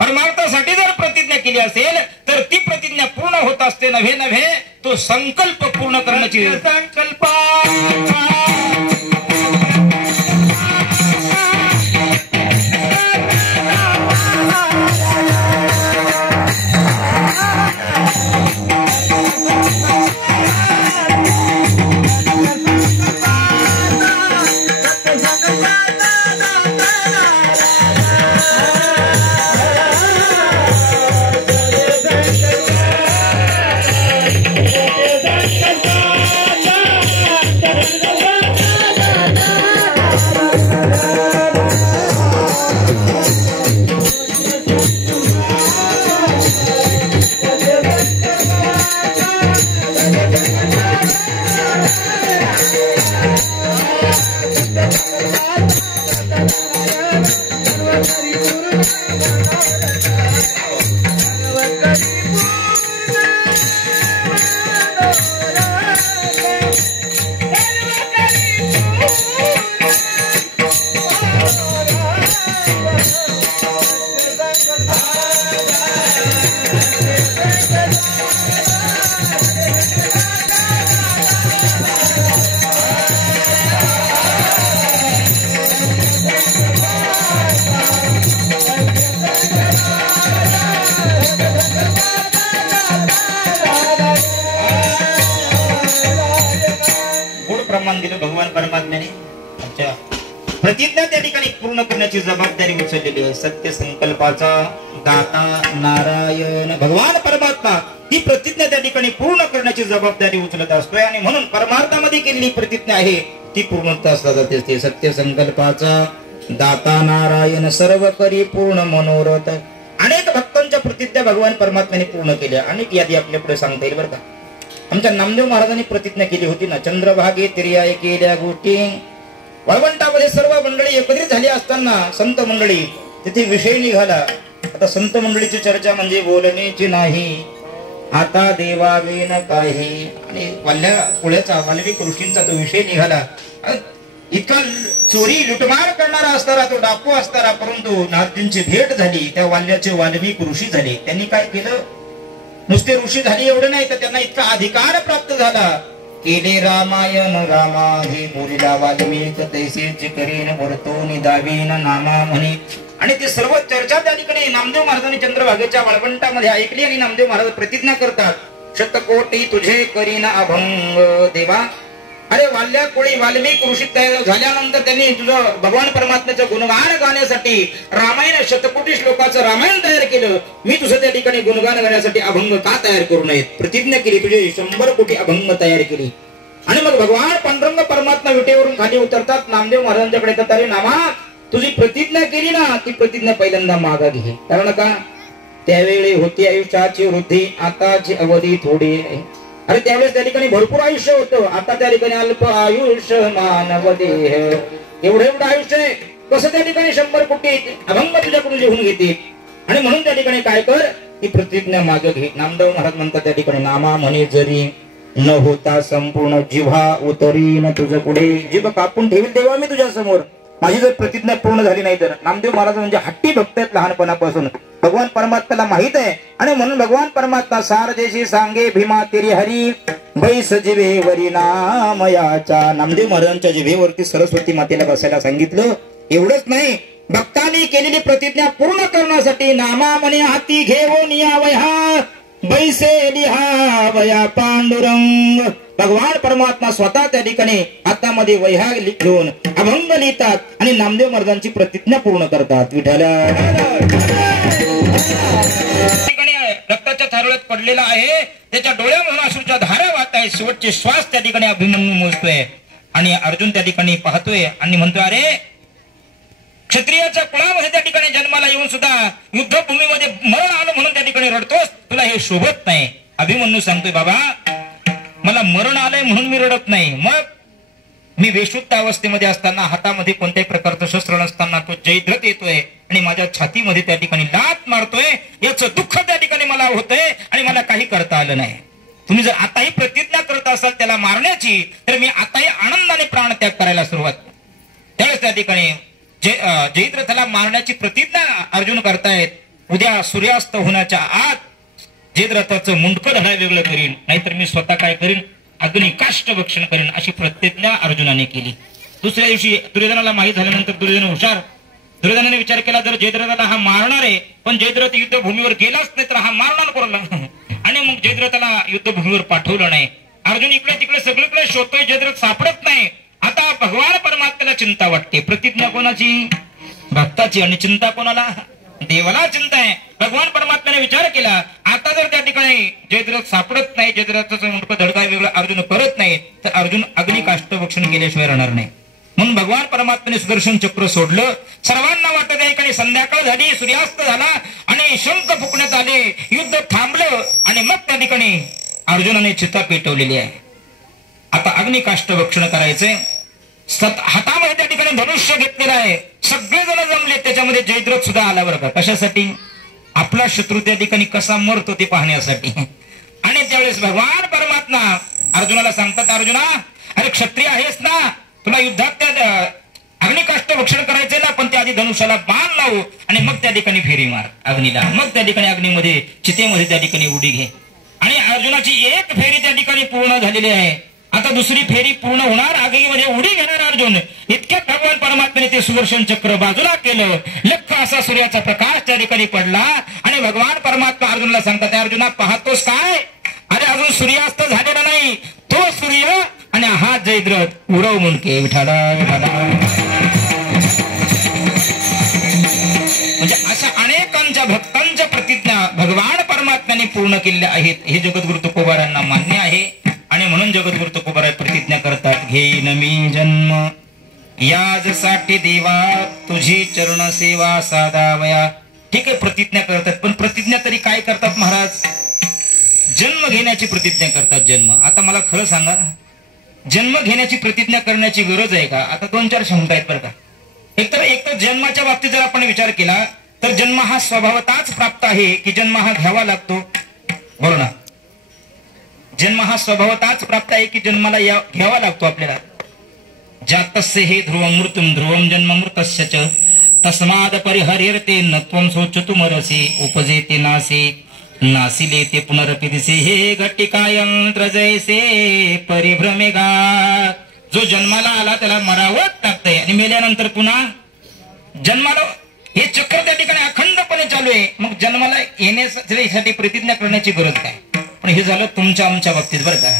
परमार्थासाठी जर प्रतिज्ञा केली असेल तर ती प्रतिज्ञा पूर्ण होत असते. नव्हे तो संकल्प पूर्ण करण्याची संकल्प भगवान परमात्म्याने प्रतिज्ञा त्या ठिकाणी पूर्ण करण्याची जबाबदारी उचललेली आहे. सत्य संकल्पाचा दाता नारायण भगवान परमात्मा ही प्रतिज्ञा त्या ठिकाणी पूर्ण करण्याची जबाबदारी उचलत असतोय. आणि म्हणून परमार्थामध्ये केलेली प्रतिज्ञा आहे ती पूर्णता साधते. सत्य संकल्पाचा दाता नारायण सर्व करी पूर्ण मनोरथ. अनेक भक्तांच्या प्रतिज्ञा भगवान परमात्म्याने पूर्ण केल्या. अनेक यादी आपल्या पुढे सांगता येईल बरं का. आमच्या नामदेव महाराजांनी प्रतिज्ञा केली होती ना, चंद्रभागे तिर्याय केल्या गोष्टी. वळवंटामध्ये सर्व मंडळी एकत्रित झाली असताना संत मंडळी तिथे विषय निघाला. आता संत मंडळीची चर्चा म्हणजे बोलण्याची नाही, आता देवावेन काही. आणि वाल्या पुळ्याचा वाल्मिक ऋषींचा तो विषय निघाला. इतका चोरी लुटमार करणारा असताना, तो डाकू असताना, परंतु नारदींची भेट झाली. त्या वाल्याचे वाल्मिक ऋषी झाले. त्यांनी काय केलं? नुसते ऋषी झाले एवढे नाही तर त्यांना इतका अधिकार प्राप्त झाला. केले रामायण रामाही बोलिला वाल्मिक तैसेच करीन वर्तोनी दावीन नामा म्हणे. आणि ते सर्व चर्चा त्या ठिकाणी नामदेव महाराजांनी चंद्रभागेच्या वाळवंटामध्ये ऐकली. आणि नामदेव महाराज प्रतिज्ञा करतात, शतकोटी तुझे करीन अभंग देवा. अरे वाल्या कोळी वाल्मिक ऋषी तयार झाल्यानंतर त्यांनी तुझं भगवान परमात्म्याचं गुणगान गाण्यासाठी रामायण शतकोटी श्लोकाचं रामायण तयार केलं. मी तुझं त्या ठिकाणी गुणगान गाण्यासाठी अभंग का तयार करू नयेत? प्रतिज्ञा केली, तुझे 100 कोटी अभंग तयार केली. आणि मग भगवान पांडुरंग परमात्मा विटेवरून खाली उतरतात. नामदेव महाराजांच्याकडे येतात, अरे नामा तुझी प्रतिज्ञा केली ना, ती प्रतिज्ञा पहिल्यांदा मागा घे. कारण का? त्यावेळी होती आयुष्याची वृद्धी, आताची अवधी थोडी. अरे त्यावेळेस त्या ठिकाणी भरपूर आयुष्य होतं, आता त्या ठिकाणी अल्प आयुष्य मानव देह. एवढं आयुष्य आहे, कसं त्या ठिकाणी 100 कोटी अभंग तुझ्याकडून लिहून घेते. आणि म्हणून त्या ठिकाणी काय कर, ती प्रतिज्ञा मागे घे. नामदेव महाराज म्हणतात त्या ठिकाणी, नामा म्हणे जरी न होता संपूर्ण जिव्हा उतरीन तुझं पुढे. जीभ कापून ठेवील तेव्हा मी तुझ्या समोर. माझी जर प्रतिज्ञा पूर्ण झाली नाही तर. नामदेव महाराज म्हणजे हट्टी भक्त आहेत लहानपणापासून. भगवान परमात्म्याला माहित आहे. आणि म्हणून भगवान परमात्मा सारजेशी सांगे भीमा तेरी हरी बैस जिभेवरी नामयाचा. नामदेव महाराजांच्या जिभेवरती सरस्वती मातेला बसायला सांगितलं. एवढंच नाही, भक्तांनी केलेली प्रतिज्ञा पूर्ण करण्यासाठी नामा म्हणे हाती घेऊन यावया बैसे लिहावया पांडुरंग. भगवान परमात्मा स्वतः त्या ठिकाणी हातामध्ये वह्या घेऊन अभंग लिहितात आणि नामदेव महाराजांची प्रतिज्ञा पूर्ण करतात. विठ्ठल रक्ताच्या थारोळ्यात पडलेला आहे, त्याच्या डोळ्यामधून अश्रूच्या धारा वाहत आहे. शेवटचे श्वास त्या ठिकाणी अभिमन्यू मोजतोय. आणि अर्जुन त्या ठिकाणी पाहतोय आणि म्हणतोय, अरे क्षत्रियाच्या कुळामध्ये त्या ठिकाणी जन्माला येऊन सुद्धा युद्धभूमीमध्ये मरण आलं म्हणून त्या ठिकाणी रडतोस, तुला हे शोभत नाही. अभिमन्यू सांगतोय बाबा मला मरण आलंय म्हणून मी रडत नाही. मग मी बेशुद्ध अवस्थेमध्ये असताना हातामध्ये कोणत्याही प्रकारचं शस्त्र नसताना तो जयद्रथ येतोय आणि माझ्या छातीमध्ये त्या ठिकाणी लात मारतोय, याचं दुःख त्या ठिकाणी मला होतंय आणि मला काही करता आलं नाही. तुम्ही जर आताही प्रतिज्ञा करत असाल त्याला मारण्याची, तर मी आताही आनंदाने प्राणत्याग करायला सुरुवात. त्यावेळेस त्या ठिकाणी जयद्रथाला मारण्याची प्रतिज्ञा अर्जुन करतायत. उद्या सूर्यास्त होण्याच्या आत जयद्रथाचं मुंडकं धडा वेगळं करीन, नाहीतर मी स्वतः काय करीन, अग्नी काष्ट भक्षण करीन, अशी प्रतिज्ञा अर्जुनाने केली. दुसऱ्या दिवशी दुर्योधनाला माहीत झाल्यानंतर दुर्योधन हुशार, दुर्योधनाने विचार केला जर जयद्रथाला हा मारणार आहे, पण जयद्रथ युद्धभूमीवर गेलाच नाही तर हा मारणार कोणाला, आणि मग जयद्रथाला युद्धभूमीवर पाठवलं नाही. अर्जुन इकडे तिकडे सगळीकडे शोधतोय, जयद्रथ सापडत नाही. आता भगवान परमात्म्याला चिंता वाटते. प्रतिज्ञा कोणाची? भक्ताची. आणि चिंता कोणाला? देवाला चिंता आहे. भगवान परमात्म्याने विचार केला आता जर त्या ठिकाणी जयद्रथ सापडत नाही, जयद्रथाचं मुंडकं धडका वेगळं अर्जुन करत नाही, तर अर्जुन अग्निकाष्ट भक्षण केल्याशिवाय राहणार नाही. म्हणून भगवान परमात्म्याने सुदर्शन चक्र सोडलं. सर्वांना वाटत त्या ठिकाणी संध्याकाळ झाली, सूर्यास्त झाला आणि शंख फुकण्यात आले, युद्ध थांबलं आणि मग त्या ठिकाणी अर्जुनाने चिता पेटवलेली आहे. आता अग्निकाष्ट भक्षण करायचंय. हातामध्ये त्या ठिकाणी धनुष्य घेतलेला आहे. सगळेजण जमले, त्याच्यामध्ये जयद्रथ सुद्धा आला बरं का. कशासाठी? आपला शत्रू त्या ठिकाणी कसा मरतो ते पाहण्यासाठी. आणि त्यावेळेस भगवान परमात्मा अर्जुनाला सांगतात, अर्जुना अरे क्षत्रिय आहेस ना, तुला युद्धात त्या अग्निकाष्ट भक्षण करायचंय ना, पण त्या आधी धनुष्याला बाण लावू आणि मग त्या ठिकाणी फेरी मार अग्नीला. मग त्या ठिकाणी अग्नीमध्ये चितेमध्ये त्या ठिकाणी उडी घे. आणि अर्जुनाची एक फेरी त्या ठिकाणी पूर्ण झालेली आहे. आता दुसरी फेरी पूर्ण होणार, आगीमध्ये उडी घेणार अर्जुन. इतक्यात भगवान परमात्म्याने ते सुदर्शन चक्र बाजूला केलं. लख असा सूर्याचा प्रकाश त्या ठिकाणी पडला आणि भगवान परमात्मा अर्जुनला सांगतात, अर्जुना पाहतोस काय? अरे अजून सूर्यास्त झालेला नाही, तो सूर्य आणि हा जयद्रथ. उडव मुंडके विठाला विठाला. म्हणजे अशा अनेकांच्या भक्तांच्या प्रतिज्ञा भगवान परमात्म्याने पूर्ण केलेल्या आहेत. हे जगद्गुरु तुकोबारांना मान्य आहे. आणि म्हणून जगद्गुरु तुकोबार प्रतिज्ञा करतात, घेईन मी जन्म याजसाठी देवा, तुझी चरण सेवा साधावया. ठीक आहे, प्रतिज्ञा करतात, पण प्रतिज्ञा तरी काय करतात महाराज? जन्म घेण्याची प्रतिज्ञा करतात. जन्म. आता मला खरं सांगा, जन्म घेण्याची प्रतिज्ञा करण्याची गरज आहे का? आता 2-4 शंका आहेत बरं का. एकतर जन्माच्या बाबतीत जर आपण विचार केला तर जन्म हा स्वभावताच प्राप्त आहे की जन्म हा घ्यावा लागतो? बोलो ना. जन्म हा स्वभावताच प्राप्त आहे की जन्माला घ्यावा लागतो आपल्याला? जातस्य हे ध्रुवम मृत्युम ध्रुवम जन्म मृतस्य च तस्माद परिहर्यते नत्वम सोचतुमरसे उपजेते नासे नासिले ते पुनरपि दिसे हे घटिका यंत्र जैसे परिभ्रमेगा. जो जन्माला आला त्याला मरावत लागतंय आणि मेल्यानंतर पुन्हा जन्माला. हे चक्र त्या ठिकाणी अखंडपणे चालू आहे. मग जन्माला येण्यासाठी प्रतिज्ञा करण्याची गरज काय? पण हे झालं तुमच्या आमच्या बाबतीत बरं का.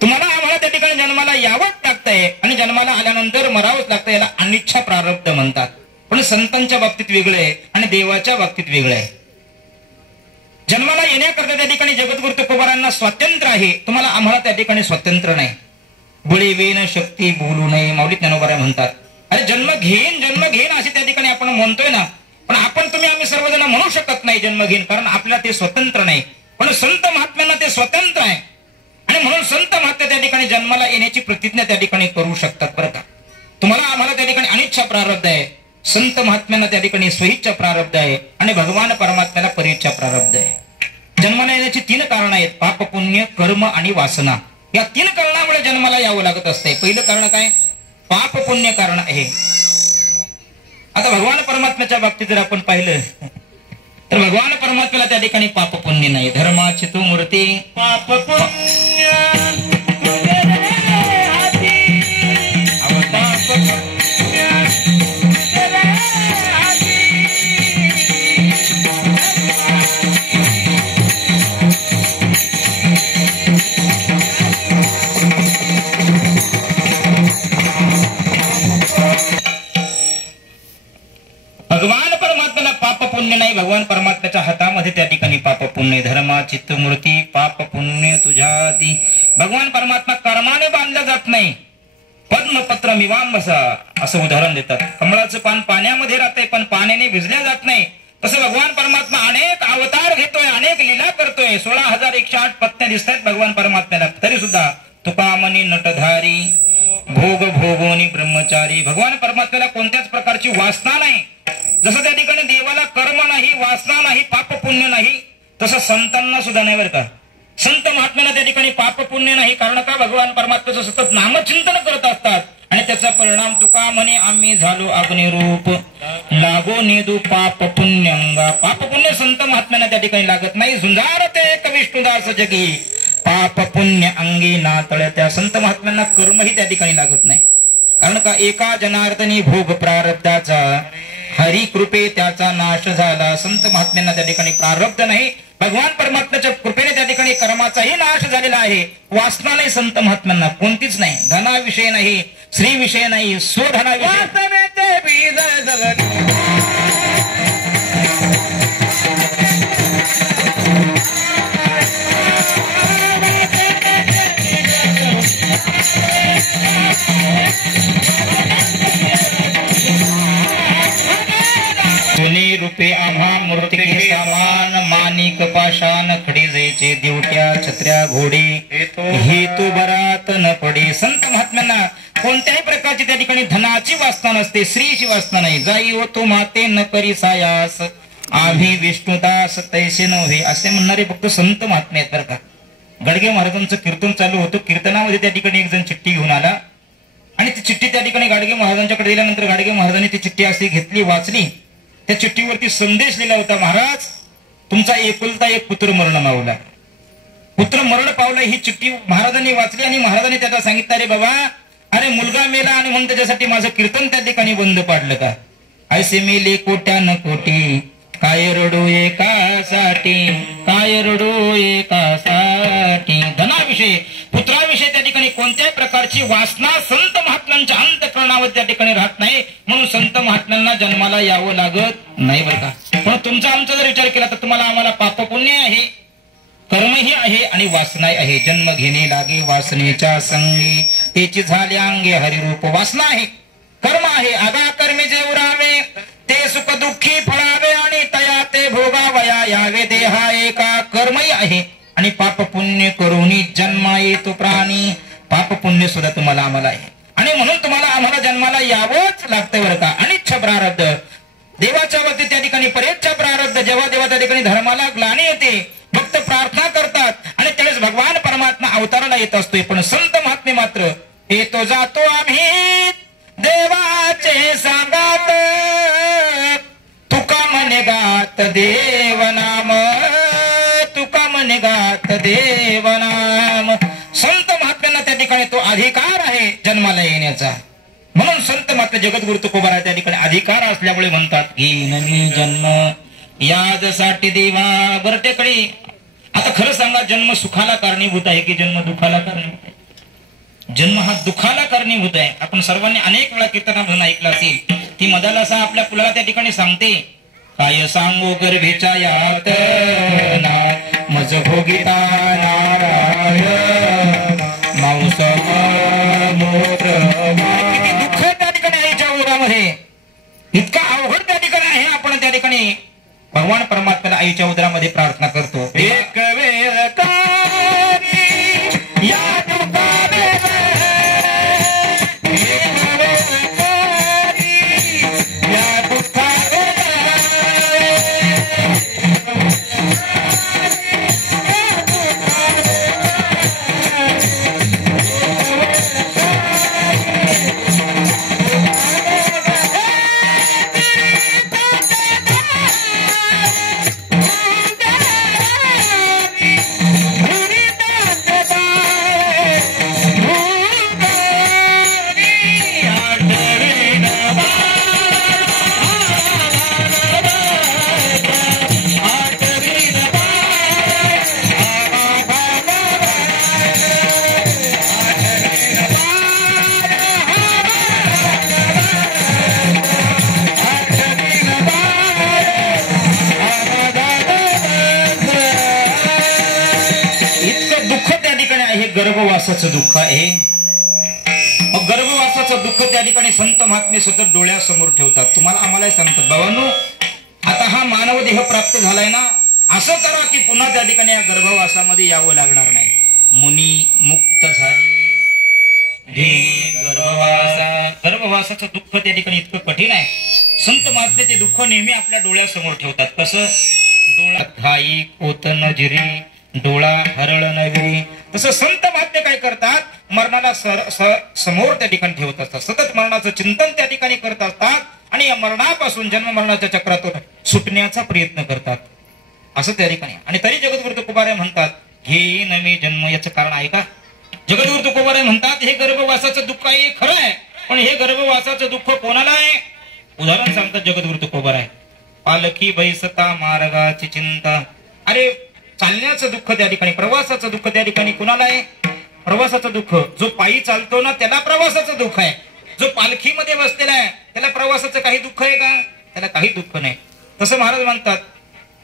तुम्हाला आम्हाला त्या ठिकाणी जन्माला यावंच लागतंय आणि जन्माला आल्यानंतर मरावंच लागतं. याला अनिच्छा प्रारब्ध म्हणतात. पण संतांच्या बाबतीत वेगळं आहे आणि देवाच्या बाबतीत वेगळं आहे. जन्माला येण्याकरता त्या ठिकाणी जगद्गुरु तुकोबारांना स्वातंत्र्य आहे. तुम्हाला आम्हाला त्या ठिकाणी स्वातंत्र्य नाही. बळी वेन शक्ती बोलू नये माऊली ज्ञानोबा म्हणतात. अरे जन्म घेईन असे त्या ठिकाणी आपण म्हणतोय ना, पण आपण तुम्ही आम्ही सर्वजण म्हणू शकत नाही जन्म घेईन, कारण आपल्याला ते स्वतंत्र नाही. पण संत महात्म्यांना ते स्वतंत्र आहे आणि म्हणून संत महात्मा त्या ठिकाणी जन्माला येण्याची प्रतिज्ञा त्या ठिकाणी करू शकतात बरं का. तुम्हाला आम्हाला त्या ठिकाणी अनिच्छा प्रारब्ध आहे, संत महात्म्यांना त्या ठिकाणी स्वइच्छा प्रारब्ध आहे आणि भगवान परमात्म्याला परीच्छा प्रारब्ध आहे. जन्माला येण्याची 3 कारण आहेत, पाप पुण्य कर्म आणि वासना. या 3 कारणामुळे जन्माला यावं लागत असते. पहिलं कारण काय? पाप पुण्य कारण आहे. आता भगवान परमात्म्याच्या बाबतीत जर आपण पाहिलं तर भगवान परमात्म्याला त्या ठिकाणी पाप पुण्य नाही. धर्माची तू मूर्ती पाप पुण्य भगवान परमात्म्याला पाप पुण्य नाही. भगवान परमात्म्याच्या हातामध्ये त्या ठिकाणी पाप पुण्य. धर्मा चित्त मूर्ती पाप पुण्य तुझ्या ती. भगवान परमात्मा कर्माने बांधला जात नाही. पद्मपत्र मिवांबसा असं उदाहरण देतात. कमळाचं पान पाण्यामध्ये राहतंय पण पाण्याने भिजल्या जात नाही. तसं भगवान परमात्मा अनेक अवतार घेतोय, अनेक लीला करतोय. 16,108 पत्न्या दिसत आहेत भगवान परमात्म्याला. तरी सुद्धा तुकामणी नटधारी भोग भोगोनी ब्रह्मचारी. भगवान परमात्म्याला कोणत्याच प्रकारची वासना नाही. जसं त्या ठिकाणी देवाला कर्म नाही, वासना नाही, पाप पुण्य नाही, तसं संतांना सुद्धा नाही बरं का. संत महात्म्याला त्या ठिकाणी पाप पुण्य नाही. कारण का भगवान परमात्म्याचं सतत नामचिंतन करत असतात आणि त्याचा परिणाम तुका म्हणे आम्ही झालो अग्निरूप लागो नेदू पाप पुण्यंगा. पाप पुण्य संत महात्म्याला त्या ठिकाणी लागत नाही. झुंजारते एक विष्णुदास जगी पाप पुण्य अंगी नातळ. त्या संत महात्म्यांना कर्मही त्या ठिकाणी लागत नाही. कारण का एका जनार्दनी भोग प्रारब्धाचा हरी कृपे त्याचा नाश झाला. संत महात्म्यांना त्या ठिकाणी प्रारब्ध नाही. भगवान परमात्म्याच्या कृपेने त्या ठिकाणी कर्माचाही नाश झालेला आहे. वासना नाही संत महात्म्यांना कोणतीच नाही. धनाविषय नाही, श्री विषय नाही, स्वधनाविषय. रूपे आम्हा मूर्ती सामान मानिक पाषाण खडी जायचे दिवट्या छत्र्या घोडे हेतू बरात न पडे. संत महात्म्यांना कोणत्याही प्रकारची त्या ठिकाणी धनाची वासना नसते, स्त्रीची वासना नाही. जाई व तो माते न करी सायास आम्ही विष्णुदास तैसे नव्हे असे म्हणणारे फक्त संत महात्मे आहेत बरं का. गडगे महाराजांचं कीर्तन चालू होतं. कीर्तनामध्ये त्या ठिकाणी एक जण चिठ्ठी घेऊन आला आणि ती चिठ्ठी त्या ठिकाणी गाडगे महाराजांच्याकडे दिल्यानंतर गाडगे महाराजांनी ती चिठ्ठी अशी घेतली, वाचली. त्या चिठ्ठीवरती संदेश लिहिला होता, महाराज तुमचा एकुलता एक पुत्र मरण पावला. पुत्र मरण पावला ही चिठ्ठी महाराजांनी वाचली आणि महाराजांनी त्याला सांगितलं, अरे बाबा, अरे मुलगा मेला आणि म्हणून त्याच्यासाठी माझं कीर्तन त्या ठिकाणी बंद पाडलं का? ऐसे मेले कोट्यान कोटी काय रडू एकासाठी, काय रडू एकासाठी. धनाविषयी पुत्राविषयी त्या ठिकाणी कोणत्याही प्रकारची वासना संत महात्म्यांच्या अंतःकरणावर त्या ठिकाणी राहत नाही. म्हणून संत महात्म्यांना जन्माला यावं लागत नाही बरं का. पण तुमचा आमचा जर विचार केला तर तुम्हाला आम्हाला पाप पुण्य आहे, कर्मही आहे आणि वासनाही आहे. जन्म घेणे लागे वासनेच्या संगी त्याची झाले अंगे हरिरूप. वासना आहे, कर्म आहे. आगा कर्मे जे उरावे ते सुख दुःखी फळावे आणि तया ते भोगावया यावे. देहा एका कर्मही आहे आणि पाप पुण्य करूनी जन्मा येतो प्राणी. पाप पुण्य सुद्धा तुम्हाला आम्हाला आहे आणि म्हणून तुम्हाला आम्हाला जन्माला यावंच लागतं बरं का. अनिच्छ प्रारब्ध देवाच्या वरती त्या ठिकाणी परेच्छ प्रारब्ध. जेव्हा देवा त्या ठिकाणी धर्माला ग्लानी येते, भक्त प्रार्थना करतात आणि त्यावेळेस भगवान परमात्मा अवताराला येत असतोय. पण संत महात्मे मात्र येतो जातो आम्ही देवाचे सांगात तुका म्हणे गात देवनाम, तुका म्हणे गात देवनाम. संत महात्म्यांना त्या ठिकाणी तो अधिकार आहे जन्माला येण्याचा. म्हणून संत मात्र जगद्गुरु तुकोबारा त्या ठिकाणी अधिकार असल्यामुळे म्हणतात घेईन मी जन्म यादसाठी देवा. बरं त्याकडे आता खरं सांगा, जन्म सुखाला कारणीभूत आहे की जन्म दुःखाला कारणीभूत आहे? जन्म हा दुःखाला कारणीभूत आहे. आपण सर्वांनी अनेक वेळा कीर्तनामधून ऐकलं असेल. ती मदालसा आपल्या फुलाला त्या ठिकाणी सांगते, काय सांगू गर्भेच्या यातना मज भोगिता नारायण मांस मूत्र. दुःख त्या ठिकाणी आईच्या उदरामध्ये इतका अवघड त्या ठिकाणी आहे. आपण त्या ठिकाणी भगवान परमात्म्याला आईच्या उदरामध्ये प्रार्थना करतो. एक वेळ या गर्भवासाचं दुःख आहे. गर्भवास गर्भवासाचं दुःख त्या ठिकाणी संत महात्मे सतत डोळ्यासमोर ठेवतात. तुम्हाला आम्हाला सांगतात, बाबांनो आता हा मानव देह प्राप्त झालाय ना, असं करा की पुन्हा त्या ठिकाणी या गर्भवासामध्ये यावं लागणार नाही. मुनी मुक्त झाली गर्भवासाचं दुःख त्या ठिकाणी इतकं कठीण आहे. संत महात्मे ते दुःख नेहमी आपल्या डोळ्यासमोर ठेवतात. कसं? डोळ्यात घाई कोत नजरी डोळा हरळ नगरी. तसं संत महात्मे काय करतात, मरणाला समोर त्या ठिकाणी ठेवत असतात. सतत मरणाचं चिंतन त्या ठिकाणी करत असतात आणि या मरणापासून जन्म मरणाच्या चक्रातून सुटण्याचा प्रयत्न करतात. असं त्या ठिकाणी. आणि तरी जगद्गुरु तुकोबाराय म्हणतात, हे नवी जन्म. याचं कारण आहे का? जगद्गुरु तुकोबाराय म्हणतात, हे गर्भवासाचं दुःख आहे, खरं आहे, पण हे गर्भवासाचं दुःख कोणाला आहे? उदाहरण सांगतात जगद्गुरु तुकोबाराय, पालखी बैसता मार्गाची चिंता. अरे चालण्याचं दुःख त्या ठिकाणी, प्रवासाचं दुःख त्या ठिकाणी कुणाला आहे? प्रवासाचं दुःख. जो पायी चालतो ना त्याला प्रवासाचं दुःख आहे. जो पालखीमध्ये बसलेला आहे त्याला प्रवासाचं काही दुःख आहे का? त्याला काही दुःख नाही. तसं महाराज म्हणतात,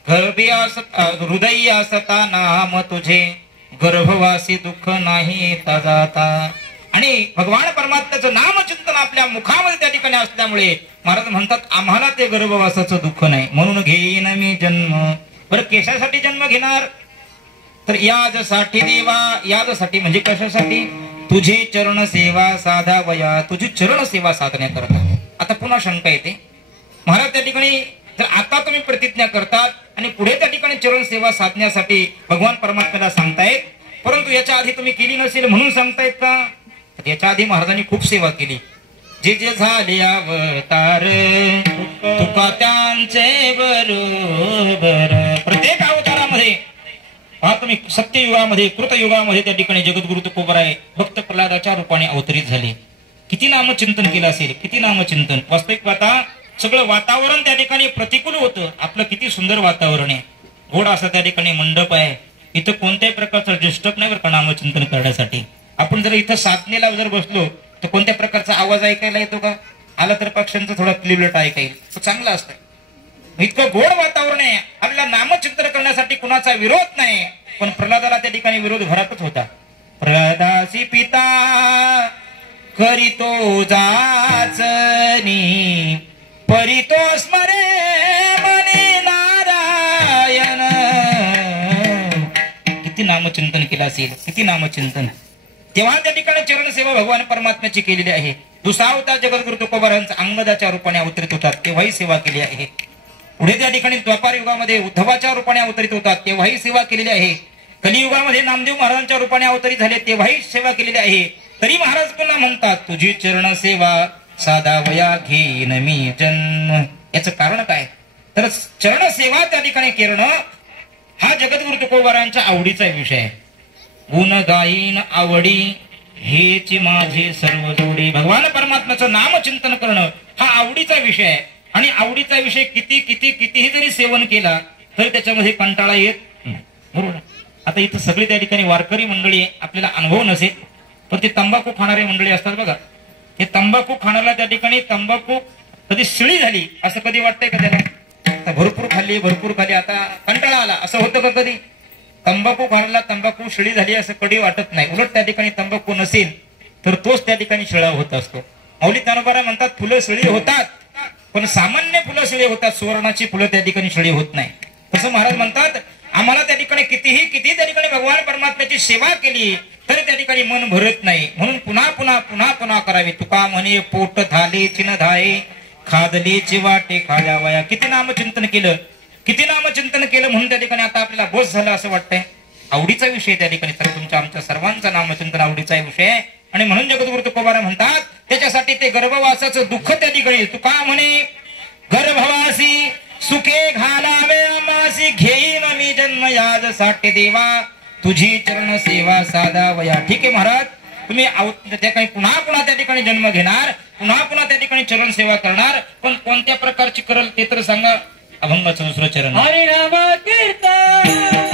हृदयी असता नाम तुझे गर्भवासी दुःख नाही जाता. आणि भगवान परमात्म्याचं नामचिंतन आपल्या मुखामध्ये त्या ठिकाणी असल्यामुळे महाराज म्हणतात, आम्हाला ते गर्भवासाचं दुःख नाही. म्हणून घेईन मी जन्म. बरं कशासाठी जन्म घेणार? तर याजसाठी देवा. याजसाठी म्हणजे कशासाठी? तुझी चरण सेवा साधावया. तुझी चरण सेवा साधण्याकरता. आता पुन्हा शंका येते, महाराज त्या ठिकाणी जर आता तुम्ही प्रतिज्ञा करतात आणि पुढे त्या ठिकाणी चरण सेवा साधण्यासाठी भगवान परमात्म्याला सांगतायत, परंतु याच्या आधी तुम्ही केली नसेल म्हणून सांगतायत का? याच्या आधी महाराजांनी खूप सेवा केली. जे जे झाले अवतार तुका त्यांचे बरोबर. प्रत्येक अवतारामध्ये पहा तुम्ही, सत्ययुगामध्ये कृतयुगामध्ये त्या ठिकाणी जगद्गुरु तुकोबाराय भक्त प्रल्हादाच्या रूपाने अवतरित झाले. किती नामचिंतन केलं असेल, किती नामचिंतन. वास्तविक पाहता सगळं वातावरण त्या ठिकाणी प्रतिकूल होतं. आपलं किती सुंदर वातावरण आहे, गोड असं त्या ठिकाणी मंडप आहे. इथं कोणत्याही प्रकारचं डिस्टर्ब नाही बरं का नामचिंतन करण्यासाठी. आपण जर इथं साधनेला जर बसलो तर कोणत्या प्रकारचा आवाज ऐकायला येतो का? आला तर पक्ष्यांचा थोडा क्लिवलेट ऐकायला तो चांगला असतं. इतकं गोड वातावरण आहे. आपल्याला नामचिंतन करण्यासाठी कुणाचा विरोध नाही, पण प्रल्हादाला त्या ठिकाणी विरोध घरातच होता. प्रल्हादासी पिता करीतो जाचनी परितो स्मरे मनी नारायण. किती नामचिंतन केलं असेल, किती नामचिंतन. तेव्हा त्या ठिकाणी चरण सेवा भगवान परमात्म्याची केलेली आहे. दुसरा अवतार जगद्गुरु तुकोबारायांचा अंगदाच्या रूपाने अवतरित होतात, तेव्हाही सेवा केली आहे. पुढे त्या ठिकाणी द्वापार युगामध्ये उद्धवाच्या रूपाने अवतरित होतात, तेव्हाही सेवा केलेली आहे. कलियुगामध्ये नामदेव महाराजांच्या रूपाने अवतरित झाले, तेव्हाही सेवा केलेली आहे. तरी महाराज पुन्हा म्हणतात, तुझी चरण सेवा साधावया घेईन मी जन्म. याचं कारण काय? तर चरण सेवा त्या ठिकाणी करणं हा जगद्गुरु तुकोबारायांच्या आवडीचा विषय आहे. गुण गायीन आवडी हेची माझी सर्व जोडी. भगवान परमात्म्याचं नामचिंतन करणं हा आवडीचा विषय आहे. आणि आवडीचा विषय कितीही जरी सेवन केला तरी त्याच्यामध्ये कंटाळा येत नाही, बरोबर. आता इथं सगळी त्या ठिकाणी वारकरी मंडळी, आपल्याला अनुभव नसेल पण ते तंबाखू खाणारे मंडळी असतात बघा. हे तंबाखू खाण्याला त्या ठिकाणी तंबाखू कधी शिळी झाली असं कधी वाटतंय का त्याला? भरपूर खाल्ली, आता कंटाळा आला असं होतं का कधी? तंबाखू खाण्याला तंबाखू शिळी झाली असं कधी वाटत नाही. उलट त्या ठिकाणी तंबाखू नसेल तर तोच त्या ठिकाणी शिळा होत असतो. माऊली ज्ञानोबा म्हणतात, फुलं शिळी होतात पण सामान्य फुलं शिळे होतात, सुवर्णाची फुलं त्या ठिकाणी शिळे होत नाही. तसं महाराज म्हणतात, आम्हाला त्या ठिकाणी किती त्या ठिकाणी भगवान परमात्म्याची सेवा केली तरी त्या ठिकाणी मन भरत नाही. म्हणून पुन्हा करावी. तुका म्हणे पोट झाले चिन्ह धाये खादलीची वाटे खाल्यावया. किती नामचिंतन केलं म्हणून त्या ठिकाणी आता आपल्याला बोध झालं असं वाटतंय. आवडीचा विषय त्या ठिकाणी तर तुमच्या आमच्या सर्वांचा नामचिंतन आवडीचा विषय आहे. आणि म्हणून जगद्गुरु तुकोबाराय म्हणतात, त्याच्यासाठी ते गर्भवासाचं दुःख त्या ठिकाणी तुका म्हणे गर्भवासी सुखे घालावे आमासी घेईन मी जन्म याजसाठी देवा तुझी चरण सेवा साधावया. ठीक आहे महाराज, तुम्ही त्या ठिकाणी पुन्हा त्या ठिकाणी जन्म घेणार, पुन्हा त्या ठिकाणी चरण सेवा करणार, पण कोणत्या प्रकारची करल ते तर सांगा. अभंगाचं दुसरं चरण. हरिनाम कीर्तन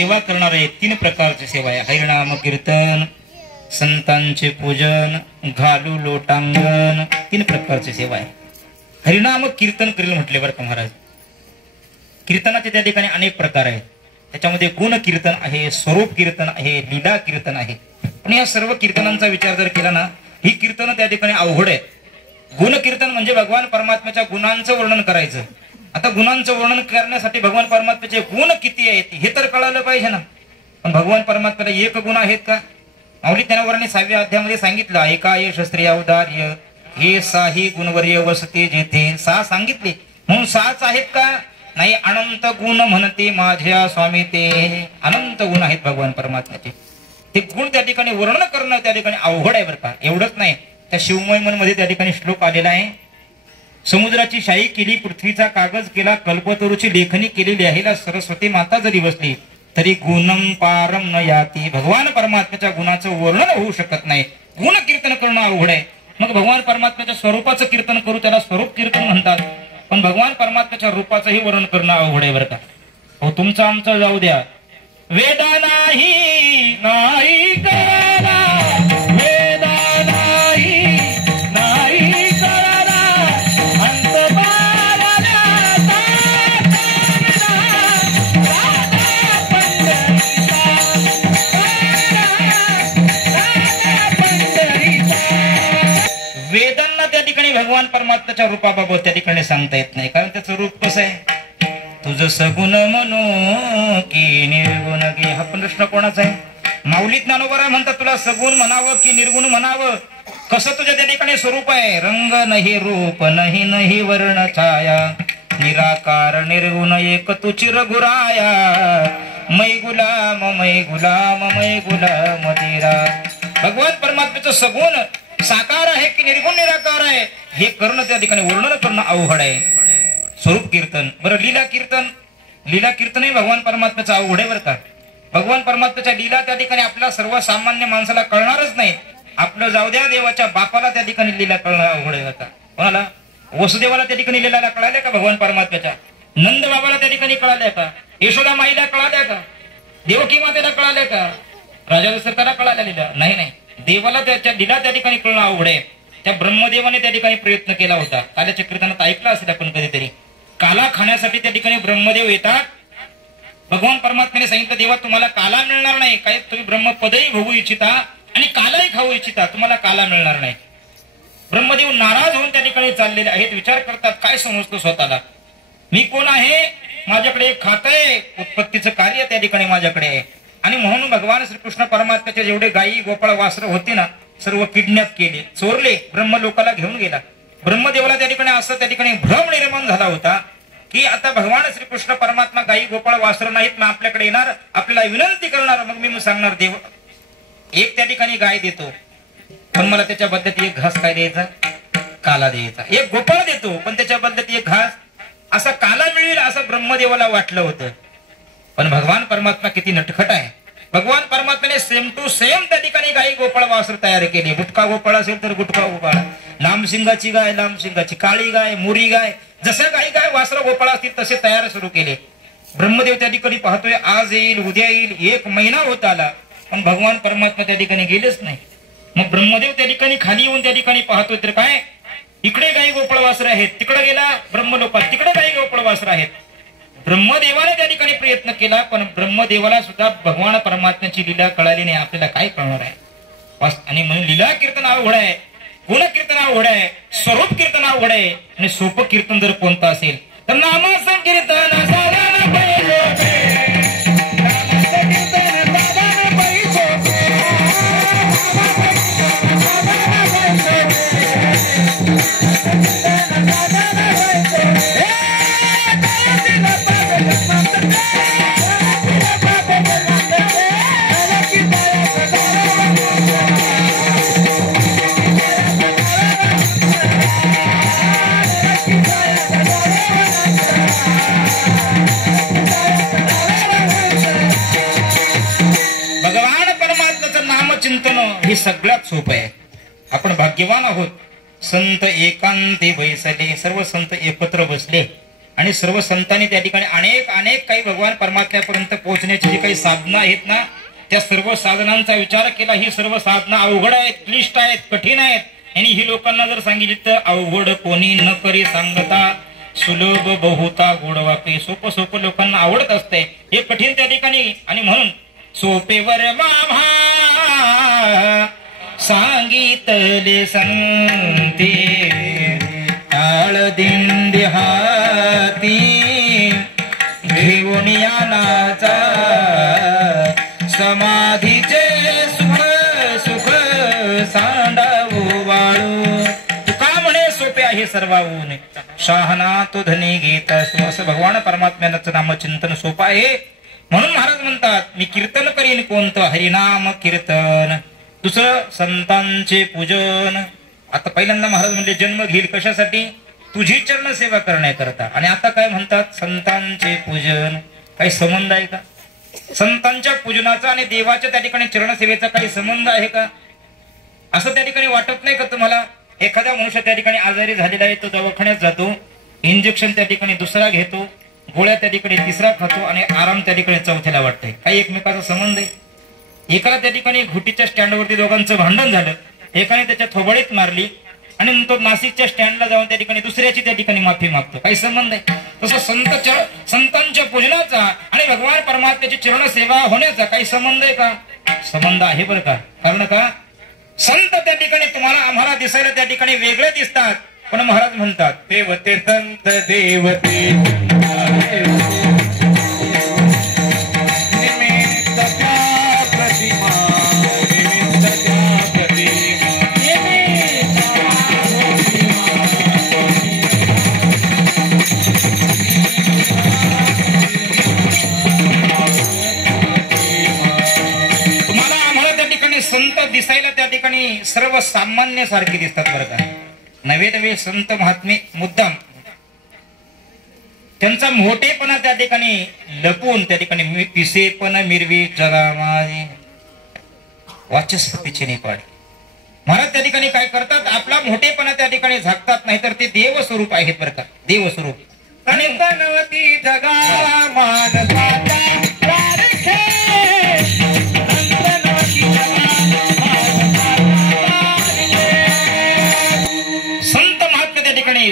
सेवा करणार आहे. 3 प्रकारची सेवा आहे. हरिनाम कीर्तन, संतांचे पूजन, घालू लोटांगण, 3 प्रकारची सेवा आहे. हरिनाम कीर्तन करील म्हटले बरं का महाराज. कीर्तनाचे त्या ठिकाणी अनेक प्रकार आहेत. त्याच्यामध्ये गुण कीर्तन आहे, स्वरूप कीर्तन आहे, लीला कीर्तन आहे. पण या सर्व कीर्तनांचा विचार जर केला ना, ही कीर्तन त्या ठिकाणी अवघड आहे. गुण कीर्तन म्हणजे भगवान परमात्म्याच्या गुणांचं वर्णन करायचं. आता गुणांचं वर्णन करण्यासाठी भगवान परमात्म्याचे गुण किती आहेत हे तर कळालं पाहिजे ना. पण भगवान परमात्म्याला 1 गुण आहेत का? माऊली त्यांना वर्णे 6व्या अध्यायामध्ये सांगितलं, एकाय शस्त्री अवधार्य हे 6 गुणवर्य वसते जेथे. 6 सांगितले म्हणून 6च आहेत का? नाही, अनंत गुण म्हणते माझ्या स्वामी. ते अनंत गुण आहेत भगवान परमात्म्याचे. ते गुण त्या ठिकाणी वर्णन करणं त्या ठिकाणी अवघड आहे बरं का. एवढंच नाही, त्या शिवमय मध्ये त्या ठिकाणी श्लोक आलेला आहे. समुद्राची शाई केली, पृथ्वीचा कागज केला, कल्पतरूची लेखणी केली, लिहायला सरस्वती माता जरी बसली तरी गुणम पारम न याती. भगवान परमात्म्याच्या गुणाचं वर्णन होऊ शकत नाही. गुण कीर्तन करणं अवघड आहे. मग भगवान परमात्म्याच्या स्वरूपाचं कीर्तन करू, त्याला स्वरूप कीर्तन म्हणतात. पण भगवान परमात्म्याच्या रूपाचंही वर्णन करणं अवघड आहे बरं का. हो, तुमचं आमचं जाऊ द्या. वेदा नाही नाही करा, वेदा नाही नाही करा, अंत बाळाला वेदांना त्या ठिकाणी भगवान परमात्म्याच्या रूपाबाबत त्या ठिकाणी सांगता येत नाही. कारण त्याचं रूप कसं आहे? तुझं सगुण म्हणू की निर्गुण की. हा प्रश्न कोणाचा आहे? माऊली ज्ञानोबा म्हणतात तुला सगुण म्हणावं की निर्गुण म्हणावं. कसं तुझ्या त्या ठिकाणी स्वरूप आहे? रंग नाही रूप नाही नाही वर्ण छाया, निराकार निर्गुण एक तू चिरगुराया. मै गुलाम मै गुलाम मै गुलाम तेरा. भगवान परमात्म्याचं सगुण साकार आहे की निर्गुण निराकार आहे हे करणं त्या ठिकाणी वर्णन करणं अवघड आहे. स्वरूप कीर्तन. बरं, लीला कीर्तन. लीला कीर्तनही भगवान परमात्म्याचं अवघड आहे बरं का. भगवान परमात्म्याच्या लीला त्या ठिकाणी आपल्या सर्वसामान्य माणसाला कळणारच नाही. आपलं जाऊ द्या, देवाच्या बापाला त्या ठिकाणी लीला कळणं अवघड आहे बरं. कोणाला? वसुदेवाला त्या ठिकाणी लीला कळाल्या का भगवान परमात्म्याच्या? नंद बाबाला त्या ठिकाणी कळाल्या का? यशोदा माईला कळाल्या का? देवकी मातेला कळाल्या का? राजा दशरथाला कळाल्या लीला? नाही नाही, देवाला त्याच्या लीला त्या ठिकाणी कळणं अवघड आहे. त्या ब्रह्मदेवाने त्या ठिकाणी प्रयत्न केला होता. काल्याच्या कीर्तनात ऐकलं असेल आपण कधीतरी. काला खाण्यासाठी त्या ठिकाणी ब्रह्मदेव येतात. भगवान परमात्म्याने सांगितलं, देवा तुम्हाला काला मिळणार नाही. काय तुम्ही ब्रह्मपदही भोगू इच्छिता आणि कालाही खाऊ इच्छिता, तुम्हाला काला मिळणार नाही. ब्रह्मदेव नाराज होऊन त्या ठिकाणी चाललेले आहेत. विचार करतात, काय समजतो स्वतःला? मी कोण आहे? माझ्याकडे एक खातं आहे, उत्पत्तीचं कार्य त्या ठिकाणी माझ्याकडे आहे. आणि म्हणून भगवान श्रीकृष्ण परमात्म्याचे जेवढे गायी गोपाळ वासर होते ना, सर्व किडनॅप केले, चोरले, ब्रह्मलोकाला घेऊन गेला. ब्रह्मदेवाला त्या ठिकाणी असं त्या ठिकाणी भ्रम निर्माण झाला होता की आता भगवान श्रीकृष्ण परमात्मा गायी गोपाळ वासर नाहीत, मग आपल्याकडे येणार, आपल्याला विनंती करणार. मग मी सांगणार, देव एक त्या ठिकाणी गाय देतो, पण मला त्याच्या बदल्यात एक घास काय द्यायचा? काला द्यायचा. एक गोपाळ देतो, पण त्याच्या बदल्यात एक घास असा काला मिळेल असं ब्रह्मदेवाला वाटलं होतं. पण भगवान परमात्मा किती नटखट आहे. भगवान परमात्म्याने सेम टू सेम त्या ठिकाणी गायी गोपाळ वासर तयार केले. गुटका गोपाळ असेल तर गुटका गोपाळ, लांबशिंगाची गाय लांबशिंगाची, काळी गाय, मोरी गाय, जसं गाई गाय वासर गोपाळ असतील तसे तयार सुरू केले. ब्रह्मदेव त्या ठिकाणी पाहतोय, आज येईल उद्या येईल, 1 महिना होत आला, पण भगवान परमात्मा त्या ठिकाणी गेलेच नाही. मग ब्रह्मदेव त्या ठिकाणी खाली येऊन त्या ठिकाणी पाहतोय, तर काय इकडे गायी गोपाळ वासर आहेत, तिकडे गेला ब्रह्मलोकात, तिकडे गायी गोपाळ वासर आहेत. ब्रह्मदेवाने त्या ठिकाणी प्रयत्न केला, पण ब्रह्मदेवाला सुद्धा भगवान परमात्म्याची लीला कळाली नाही. आपल्याला काय कळणार आहे? आणि म्हणून लीला कीर्तन अवघड आहे, गुण कीर्तन अवघड आहे, स्वरूप कीर्तन अवघड आहे. आणि सोपं कीर्तन जर कोणतं असेल तर नाम संकीर्तन साधन पाहिजे. हे सगळ्यात सोपं आहे. आपण भाग्यवान आहोत. संत एकांती बैसले, सर्व संत एकत्र बसले आणि सर्व संतांनी त्या ठिकाणी अनेक काही भगवान परमात्म्यापर्यंत पोहोचण्याची जी काही साधना आहेत ना, त्या सर्व साधनांचा विचार केला. ही सर्व साधना अवघड आहेत, क्लिष्ट आहेत, कठीण आहेत. आणि ही लोकांना जर सांगितली तर अवघड कोणी न करी सांगता, सुलभ बहुता गोड वापे. सोपं लोकांना आवडत असते, हे कठीण त्या ठिकाणी. आणि म्हणून सोपेवर माभा सांगितले संते, टाळ दिंडी हाती घेऊन यानाचा, समाधीचे सुख सांडावू वाळू. तुका म्हणे सोपे आहे सर्वाहून, शहाणा तो धनी घेत असो. असं भगवान परमात्म्याचं नामचिंतन सोपं आहे. म्हणून महाराज म्हणतात, मी कीर्तन करीन कोणतं, हरिनाम कीर्तन. दुसरं संतांचे पूजन. आता पहिल्यांदा महाराज म्हणले जन्म घेईल कशासाठी, तुझी चरण सेवा करण्याकरता. आणि आता काय म्हणतात, संतांचे पूजन. काही संबंध आहे का संतांच्या पूजनाचा आणि देवाच्या त्या ठिकाणी चरणसेवेचा काही संबंध आहे का? असं त्या ठिकाणी वाटत नाही का तुम्हाला? एखादा मनुष्य त्या ठिकाणी आजारी झालेला आहे, तो दवाखान्यात जातो, इंजेक्शन त्या ठिकाणी दुसरा घेतो, गोळ्या त्या ठिकाणी तिसरा खातो आणि आराम त्या ठिकाणी चौथ्याला वाटतंय. काही एकमेकाचा संबंध आहे? एकाला त्या ठिकाणी घुटीच्या स्टँडवरती दोघांचं भांडण झालं, एकाने त्याच्या थोबाडीत मारली आणि नंतर नाशिकच्या स्टँडला जाऊन त्या ठिकाणी दुसऱ्याची त्या ठिकाणी माफी मागतो. काही संबंध आहे? तसं संतांच्या पूजनाचा आणि भगवान परमात्म्याची चरण सेवा होण्याचा काही संबंध आहे का? संबंध आहे बरं का. कारण का, संत त्या ठिकाणी तुम्हाला आम्हाला दिसायला त्या ठिकाणी वेगळे दिसतात, पण महाराज म्हणतात देवते संत देवते दिसायला त्या ठिकाणी सर्वसामान्य सारखे दिसतात बरं का. नवे संत महात्मे मुद्दाम त्यांचा मोठेपणा त्या ठिकाणी लपवून त्या ठिकाणी पिसेपण मिरवी जगामाई वाचस्पतीचे निपाड. महाराज त्या ठिकाणी काय करतात, आपला मोठेपणा त्या ठिकाणी झाकतात, नाहीतर ते देव स्वरूप आहेत बरं का, देव स्वरूप. आणि जगा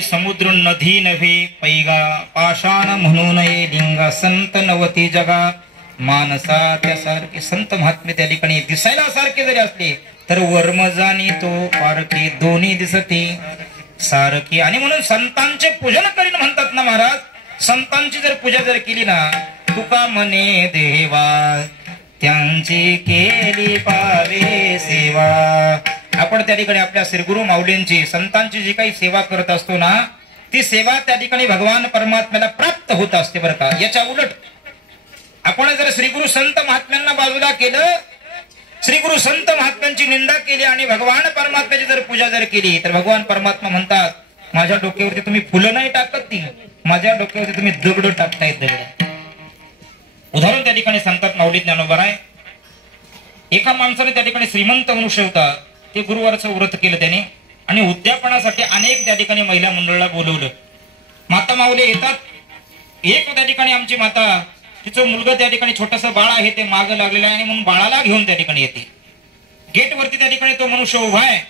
समुद्र नदी नव्हे पैगा, पाषाण म्हणू नये लिंगा, संत नवती जगा मानसा त्यासारखे. संत महात्मे त्या ठिकाणी दिसायला सारखे जरी असले तर वर्म जाणी तो पारखी, दोन्ही दिसते सारखी. आणि म्हणून संतांचे पूजन करीन म्हणतात ना महाराज. संतांची जर पूजा जर केली ना, तुका म्हणे देवा त्यांची केली पावे सेवा. आपण त्या ठिकाणी आपल्या श्रीगुरु माऊलींची संतांची जी काही सेवा करत असतो ना, ती सेवा त्या ठिकाणी भगवान परमात्म्याला प्राप्त होत असते बरं का. याच्या उलट आपण जर श्रीगुरु संत महात्म्यांना बाजूला केलं, श्रीगुरु संत महात्म्यांची निंदा केली आणि भगवान परमात्म्याची जर पूजा जर केली, तर भगवान परमात्मा म्हणतात, माझ्या डोक्यावरती तुम्ही फुलं नाही टाकत, ती माझ्या डोक्यावरती तुम्ही दगड टाकतायत दगड. उदाहरण त्या ठिकाणी सांगतात माऊली ज्ञानोबराय. एका माणसाने त्या ठिकाणी श्रीमंत मनुष्य होता, ते गुरुवारचं व्रत केलं त्याने आणि उद्यापनासाठी अनेक त्या ठिकाणी महिला मंडळाला बोलवलं. माता माऊली येतात. एक त्या ठिकाणी आमची माता, तिचं मुलगा त्या ठिकाणी छोटंसं बाळ आहे, ते मागं लागलेलं आहे आणि म्हणून बाळाला घेऊन त्या ठिकाणी येते. गेटवरती त्या ठिकाणी तो मनुष्य उभा आहे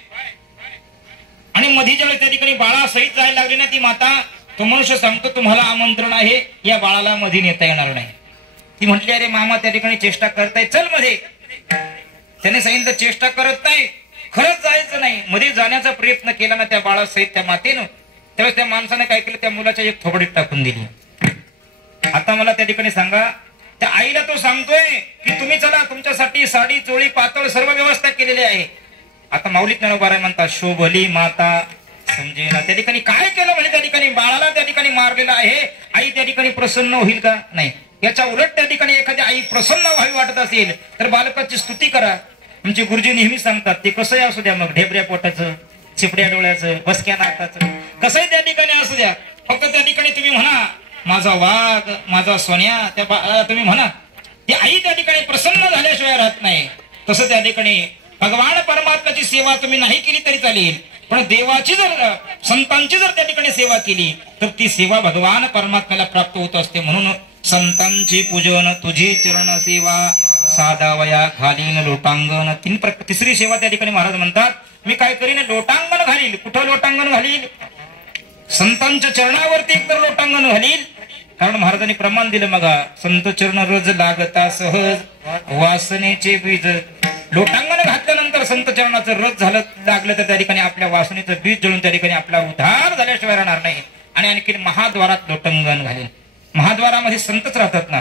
आणि मधी ज्यावेळेस त्या ठिकाणी बाळा सहित जायला लागली ना ती माता, तो मनुष्य सांगतो तुम्हाला आमंत्रण आहे, या बाळाला मध्ये नेता येणार नाही. ती म्हटली अरे मामा त्या ठिकाणी चेष्टा करताय, चल मध्ये. त्याने सांगितलं चेष्टा करत नाही, खरंच जायचं नाही. मध्ये जाण्याचा प्रयत्न केला ना त्या बाळासहित त्या मातेनं, त्यावेळेस त्या माणसाने काय केलं, त्या मुलाच्या एक थोबडीत टाकून दिली. आता मला त्या ठिकाणी सांगा, त्या आईला तो सांगतोय की तुम्ही चला, तुमच्यासाठी साडी चोळी पातळ सर्व व्यवस्था केलेली आहे. आता माऊली ज्ञानोबा म्हणतात शोभली माता समजेना. त्या ठिकाणी काय केलं म्हणजे त्या ठिकाणी बाळाला त्या ठिकाणी मारलेलं आहे, आई त्या ठिकाणी प्रसन्न होईल का? नाही. याच्या उलट त्या ठिकाणी एखादी आई प्रसन्न व्हावी वाटत असेल तर बालकाची स्तुती करा. आमचे गुरुजी नेहमी सांगतात, ते कसंही असू द्या, मग ढेबऱ्या पोटाचं, चिपड्या डोळ्याचं, बसक्या नाकाचं, कसंही त्या ठिकाणी असू द्या, फक्त त्या ठिकाणी तुम्ही म्हणा माझा वाघ, माझा सोन्या, त्या तुम्ही म्हणा. ती आई त्या ठिकाणी प्रसन्न झाल्याशिवाय राहत नाही. तसं त्या ठिकाणी भगवान परमात्म्याची सेवा तुम्ही नाही केली तरी चालेल, पण देवाची जर संतांची जर त्या ठिकाणी सेवा केली तर ती सेवा भगवान परमात्म्याला प्राप्त होत असते. म्हणून संतांची पूजन तुझी चरण सेवा साधावया घालीन लोटांगण. तिसरी सेवा त्या ठिकाणी महाराज म्हणतात मी काय करीन लोटांगण घालील. कुठं लोटांगण घालील? संतांच्या चरणावरती एकतर लोटांगण घालील. कारण महाराजांनी प्रमाण दिलं मगा संत चरण रज लागता सहज वासनेचे बीज. लोटांगण घातल्यानंतर संत चरणाचं रज झालं लागलं तर त्या ठिकाणी आपल्या वासनेचं बीज जळून त्या ठिकाणी आपला उद्धार झाल्याशिवाय राहणार नाही. आणि आणखी महाद्वारात लोटांगण घालील. महाद्वारामध्ये संतच राहतात ना.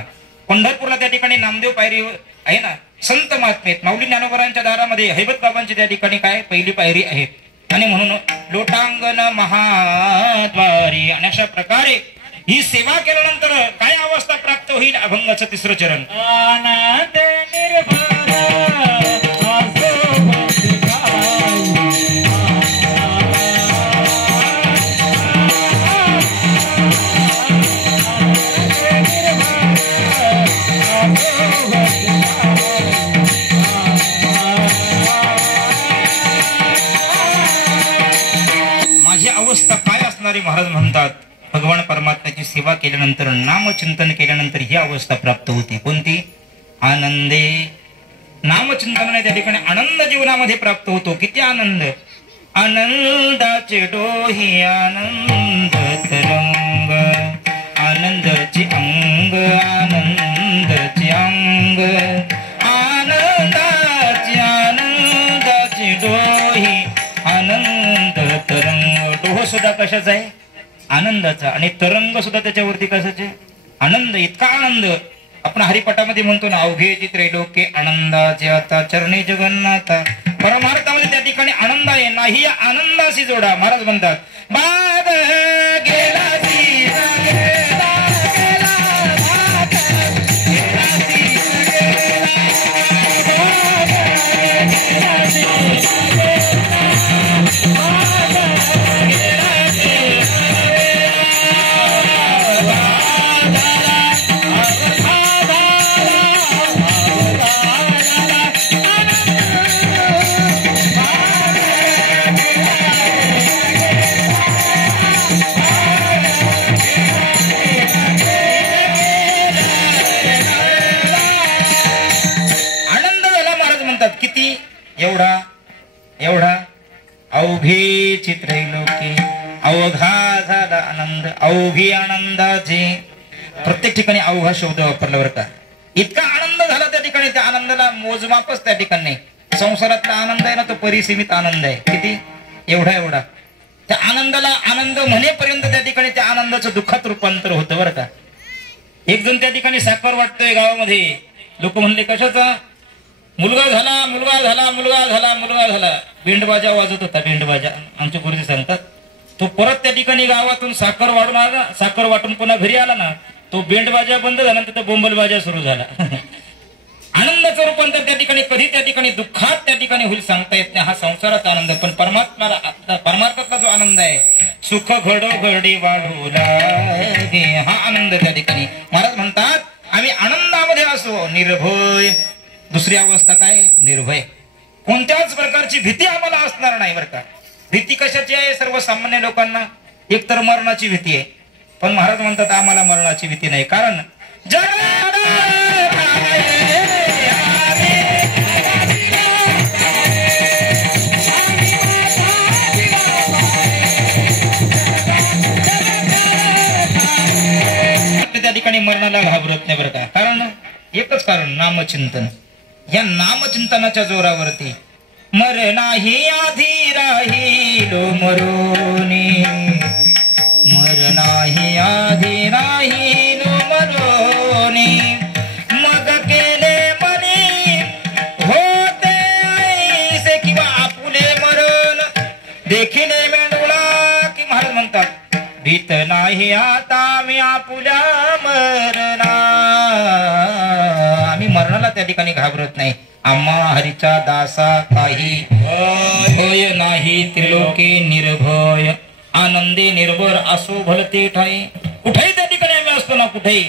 पंढरपूरला त्या ठिकाणी नामदेव पायरी आहे ना, संत महात्मेत माऊली ज्ञानोबरांच्या दारामध्ये हैबत बाबांची त्या ठिकाणी काय पहिली पायरी आहे. आणि म्हणून लोटांगण महाद्वारी. आणि अशा प्रकारे ही सेवा केल्यानंतर काय अवस्था प्राप्त होईल? अभंगाचं तिसरं चरण. आनंद निर्भर माझी अवस्था काय असणारी? महाराज म्हणतात भगवान परमात्म्याची सेवा केल्यानंतर नामचिंतन केल्यानंतर ही अवस्था प्राप्त होते. कोणती? आनंदे. नामचिंतनाने त्या ठिकाणी आनंद जीवनामध्ये प्राप्त होतो. किती आनंद? आनंदाचे डोही आनंद तरंग आनंदाचे अंग आनंदाचे अंग आनंदाचे डोही आनंद तरंग. डोह सुद्धा कशाचा आहे? आनंदाचा. आणि तरंग सुद्धा त्याच्यावरती कशाचे? आनंद. इतका आनंद आपण हरिपटामध्ये म्हणतो ना अवघे त्रैलोक्य आनंदाचे आता चरणी जगन्नाथा. परमार्थामध्ये त्या ठिकाणी आनंद आहे. नाही या आनंदाशी जोडा. महाराज म्हणतात बाद गेला एवढा अवघे त्रैलोकी अवघा झाला आनंद. अवघी आनंदाचे. प्रत्येक ठिकाणी अवघा शब्द वापरला बरं का. इतका आनंद झाला त्या ठिकाणी त्या आनंदाला मोजमापच त्या ठिकाणी नाही. संसारातला आनंद आहे ना तो परिसीमित आनंद आहे. किती? एवढा. त्या आनंदाला आनंद म्हणेपर्यंत त्या ठिकाणी त्या आनंदाचं दुःखात रूपांतर होतं बरं का. एक जण त्या ठिकाणी साखर वाटतोय गावामध्ये. लोक म्हणले कशाचा? मुलगा झाला. बेंडबाजा वाजत होता. बेंडबाजा आमचे गुरुजी सांगतात. तो परत त्या ठिकाणी गावातून साखर वाढून आला. साखर वाटून पुन्हा घरी आला ना तो बेंडबाजा बंद झाला. तिथं बोंबलबाजा सुरू झाला. आनंदाचं रूपांतर त्या ठिकाणी कधी त्या ठिकाणी दुःखात त्या ठिकाणी होईल सांगता येत नाही. हा संसाराचा आनंद. पण परमार्थातला जो आनंद आहे सुख घडोघडी वाढू लागे हा आनंद त्या ठिकाणी. महाराज म्हणतात आम्ही आनंदामध्ये असो निर्भय. दुसरी अवस्था काय? निर्भय. कोणत्याच प्रकारची भीती आम्हाला असणार नाही बरं का. भीती कशाची आहे? सर्वसामान्य लोकांना एकतर मरणाची भीती आहे. पण महाराज म्हणतात आम्हाला मरणाची भीती नाही. कारण त्या ठिकाणी मरणाला घाबरत नाही बरं का. कारण एकच कारण नामचिंतन. या नामचिंतनाच्या जोरावरती मर नाही आधी राहिलो मरोनी. मर नाही आधी राहिलो मरोनी. मग केले मनी होते ऐसे किंवा आपुले मरण देखिले मेंढुळा की. महाराज म्हणतात भीत नाही आता मी आपुल्या मरणा. आम्ही मरणाला त्या ठिकाणी घाबरत नाही. आम्हा हरीचा दासा काही भय नाही. त्रिलोकी निर्भय आनंदी निर्भर असो भलते ठाई. कुठेही त्या ठिकाणी आम्ही असतो ना कुठेही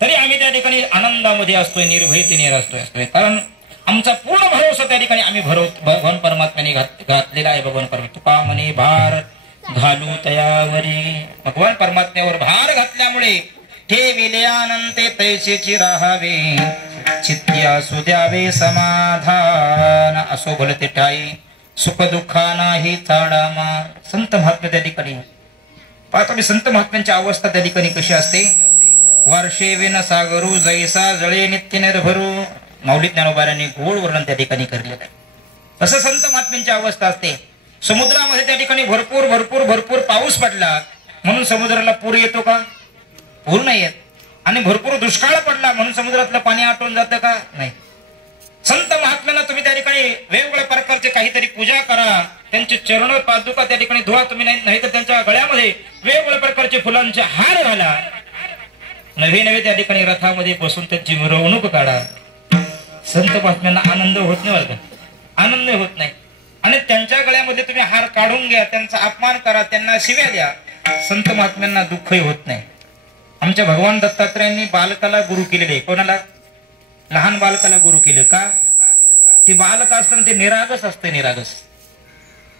तरी आम्ही त्या ठिकाणी आनंदामध्ये असतोय. निर्भयतेने असतोय. कारण आमचा पूर्ण भरोसा त्या ठिकाणी आम्ही भगवान परमात्म्याने घातलेला आहे. भगवान परमात्मा तुका म्हणे भार घालू तयावरी, भगवान परमात्म्यावर भार घातल्यामुळे ठेविले आनंदे तैसेची राहावे, चित्ती असू द्यावे समाधान, असो भलते ठाई सुख दुःखा नाही चाडामा. संत महात्मा त्या ठिकाणी पाहतो मी, संत महात्म्यांची अवस्था त्या ठिकाणी कशी असते. वर्षे विन सागरू जैसा जळे नित्य निर्भरू, माऊली ज्ञानोबारांनी गोड वर्णन त्या ठिकाणी करलेलं आहे. तसं संत महात्म्यांची अवस्था असते. समुद्रामध्ये त्या ठिकाणी भरपूर भरपूर भरपूर पाऊस पडला म्हणून समुद्राला पूर येतो का? पूर नाही येत. आणि भरपूर दुष्काळ पडला म्हणून समुद्रातलं पाणी आटून जातं का? नाही. संत महात्म्यांना तुम्ही त्या ठिकाणी वेगवेगळ्या प्रकारचे काहीतरी पूजा करा, त्यांचे चरण पादुका त्या ठिकाणी धुवा तुम्ही, नाही तर त्यांच्या गळ्यामध्ये वेगवेगळ्या प्रकारचे फुलांचे हार घाला, नवे नवे त्या ठिकाणी रथामध्ये बसून त्यांची मिरवणूक काढा. संत महात्म्यांना आनंद होत नाही बरं का? आनंद होत नाही. आणि त्यांच्या गळ्यामध्ये तुम्ही हार काढून घ्या, त्यांचा अपमान करा, त्यांना शिव्या द्या, संत महात्म्यांना दुःखही होत नाही. आमच्या भगवान दत्तात्रयांनी बालकाला गुरु केलेले. कोणाला? लहान बालकाला गुरु केलं का? ते बालक असताना ते निरागस असते, निरागस.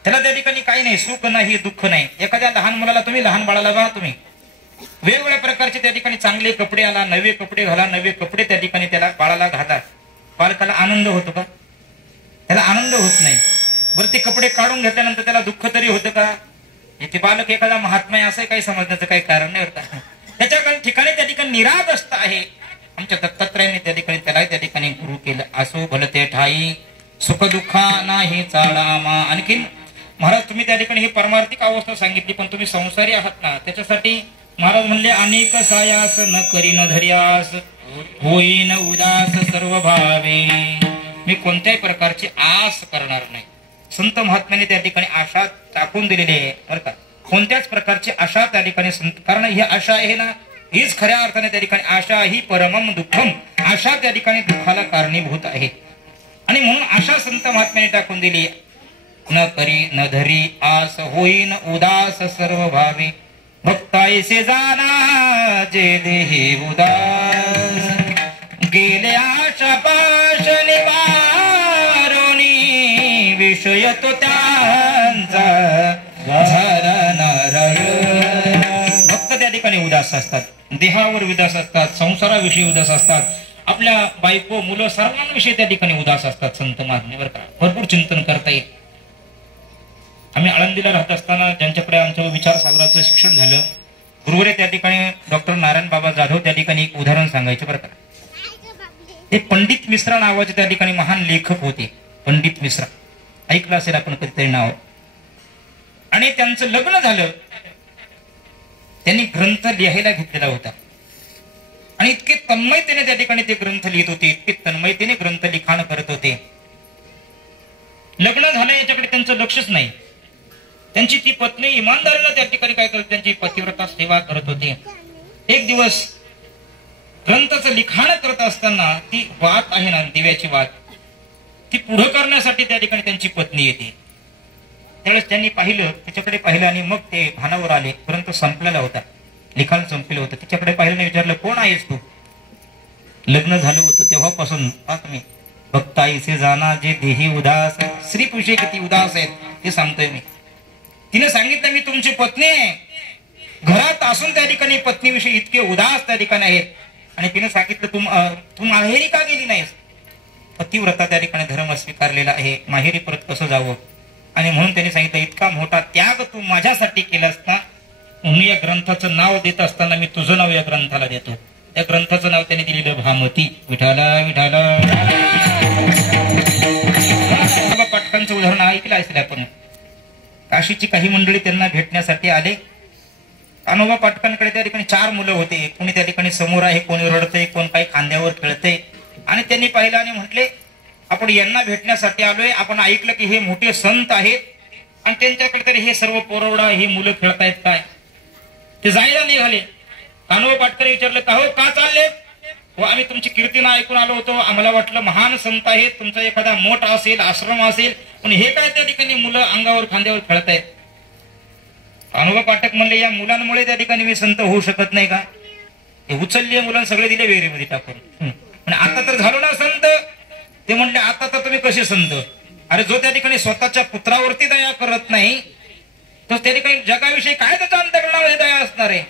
त्याला त्या ठिकाणी काही नाही, सुख नाही दुःख नाही. एखाद्या लहान मुलाला तुम्ही, लहान बाळाला बघा तुम्ही, वेगवेगळ्या प्रकारचे त्या ठिकाणी चांगले कपडे आला, नवे कपडे घाला, नवे कपडे त्या ठिकाणी त्याला बाळाला घाला, बालकाला आनंद होतो का? त्याला आनंद होत नाही. बरं ते कपडे काढून घेतल्यानंतर त्याला दुःख तरी होतं का? ते बालक एखादा महात्मा आहे असं काही समजण्याचं काही कारण नाही होतं. त्याच्या ठिकाणी त्या ठिकाणी निरागसता आहे. आमच्या दत्तात्रयांनी त्या ठिकाणी त्याला त्या ठिकाणी गुरु केलं. असो भलते ठाई सुख दुःखा नाही चाळामा. आणखीन महाराज तुम्ही त्या ठिकाणी ही परमार्थिक अवस्था सांगितली, पण तुम्ही संसारी आहात ना, त्याच्यासाठी महाराज म्हणले अनेक सायास न करी न धर्यास होईन उदास सर्व भावे. मी कोणत्याही प्रकारची आस करणार नाही. संत महात्म्याने त्या ठिकाणी आशा टाकून दिलेली आहे बरं का. कोणत्याच प्रकारची आशा त्या ठिकाणी कारण ही आशा आहे ना, हीच खऱ्या अर्थाने त्या ठिकाणी आशा ही परमम दुःखम, आशा त्या ठिकाणी दुःखाला कारणीभूत आहे. आणि म्हणून आशा संत महात्म्याने टाकून दिली. न करी न धरी आस होईन उदास सर्व भावे, भक्तायसे जाना जे देही उदास, गेले आशा पाश निवारोनी, विषय तो त्यांचा झाला नारायण. भक्त त्या ठिकाणी उदास असतात, देहावर उदास असतात, संसाराविषयी उदास असतात, आपल्या बायको मुलं सर्वांविषयी त्या ठिकाणी उदास असतात. संत महात्म्यावर भरपूर चिंतन करता येईल. आम्ही आळंदीला राहत असताना ज्यांच्याकडे आमच्या विचारसागराचं शिक्षण झालं, गुरुवरे त्या ठिकाणी डॉक्टर नारायण बाबा जाधव त्या ठिकाणी एक उदाहरण सांगायचे बरं का. ते पंडित मिश्रा नावाचे त्या ठिकाणी महान लेखक होते. पंडित मिश्रा ऐकलं असेल आपण कधीतरी नाव. आणि त्यांचं लग्न झालं. त्यांनी ग्रंथ लिहायला घेतलेला होता आणि इतके तन्मयतेने त्या ठिकाणी ते ग्रंथ लिहित होते, इतके तन्मयतेने ग्रंथ लिखाण करत होते. लग्न झालं याच्याकडे त्यांचं लक्षच नाही. त्यांची ती पत्नी इमानदारीने त्या ठिकाणी काय करत, त्यांची पतिव्रता सेवा करत होती. एक दिवस ग्रंथाचं लिखाण करत असताना ती वात आहे ना, दिव्याची वात, ती पुढं करण्यासाठी त्या ठिकाणी त्यांची पत्नी येते. त्यावेळेस त्यांनी पाहिलं, तिच्याकडे पाहिलं आणि मग ते भानावर आले. ग्रंथ संपलेला होता, लिखाण संपलेलं होतं. तिच्याकडे पाहिलं आणि विचारलं, कोण आहेस तू? लग्न झालं होतं तेव्हापासून तुम्ही भक्ताईसे जाना जे देही उदास. स्त्री पुरुष किती उदास आहेत ते सांगतोय मी. तिने सांगितलं, मी तुमची पत्नी आहे. घरात असून त्या ठिकाणी पत्नीविषयी इतके उदास त्या ठिकाणी आहेत. आणि तिने सांगितलं, तू माहेरी का गेली नाहीस? पतिव्रता त्या ठिकाणी धर्म स्वीकारलेला आहे, माहेरी परत कसं जावं? आणि म्हणून त्यांनी सांगितलं, इतका मोठा त्याग तू माझ्यासाठी केला असता, म्हणून या ग्रंथाचं नाव देत असताना मी तुझं नाव या ग्रंथाला देतो. त्या ग्रंथाचं नाव त्यांनी दिलेलं भामती. विठाला विठाला. पाटकांचं उदाहरण ऐकलं असेल आपण. काशीची काही मंडळी त्यांना भेटण्यासाठी आले. कान्होबा पाटकांकडे त्या ठिकाणी 4 मुलं होते. कोणी त्या ठिकाणी समोर आहे, कोणी रडतंय, कोण काही खांद्यावर खेळतंय. आणि त्यांनी पाहिलं आणि म्हटले, आपण यांना भेटण्यासाठी आलोय. आपण ऐकलं की हे मोठे संत आहेत आणि त्यांच्याकडे तरी हे सर्व पोरवडा, हे मुलं खेळतायत काय? ते जायला निघाले. कान्होबा पाटकर विचारलं, का हो, का चालले? हो, आम्ही तुमची कीर्तीनं ऐकून आलो होतो. आम्हाला वाटलं महान संत आहेत, तुमचा एखादा मोठ असेल, आश्रम असेल, पण हे काय त्या ठिकाणी मुलं अंगावर खांद्यावर खेळतायत? कान्होबा पाठक म्हणले, या मुलांमुळे त्या ठिकाणी मी संत होऊ शकत नाही का? हे उचलले मुलांना सगळे दिले विहिरीमध्ये टाकून. पण आता तर झालो ना संत. ते म्हणले आता तर तुम्ही कसे संत? अरे जो त्या ठिकाणी स्वतःच्या पुत्रावरती दया करत नाही तर त्या ठिकाणी जगाविषयी काय त्याच्या अंतःकरणामध्ये दया असणार आहे?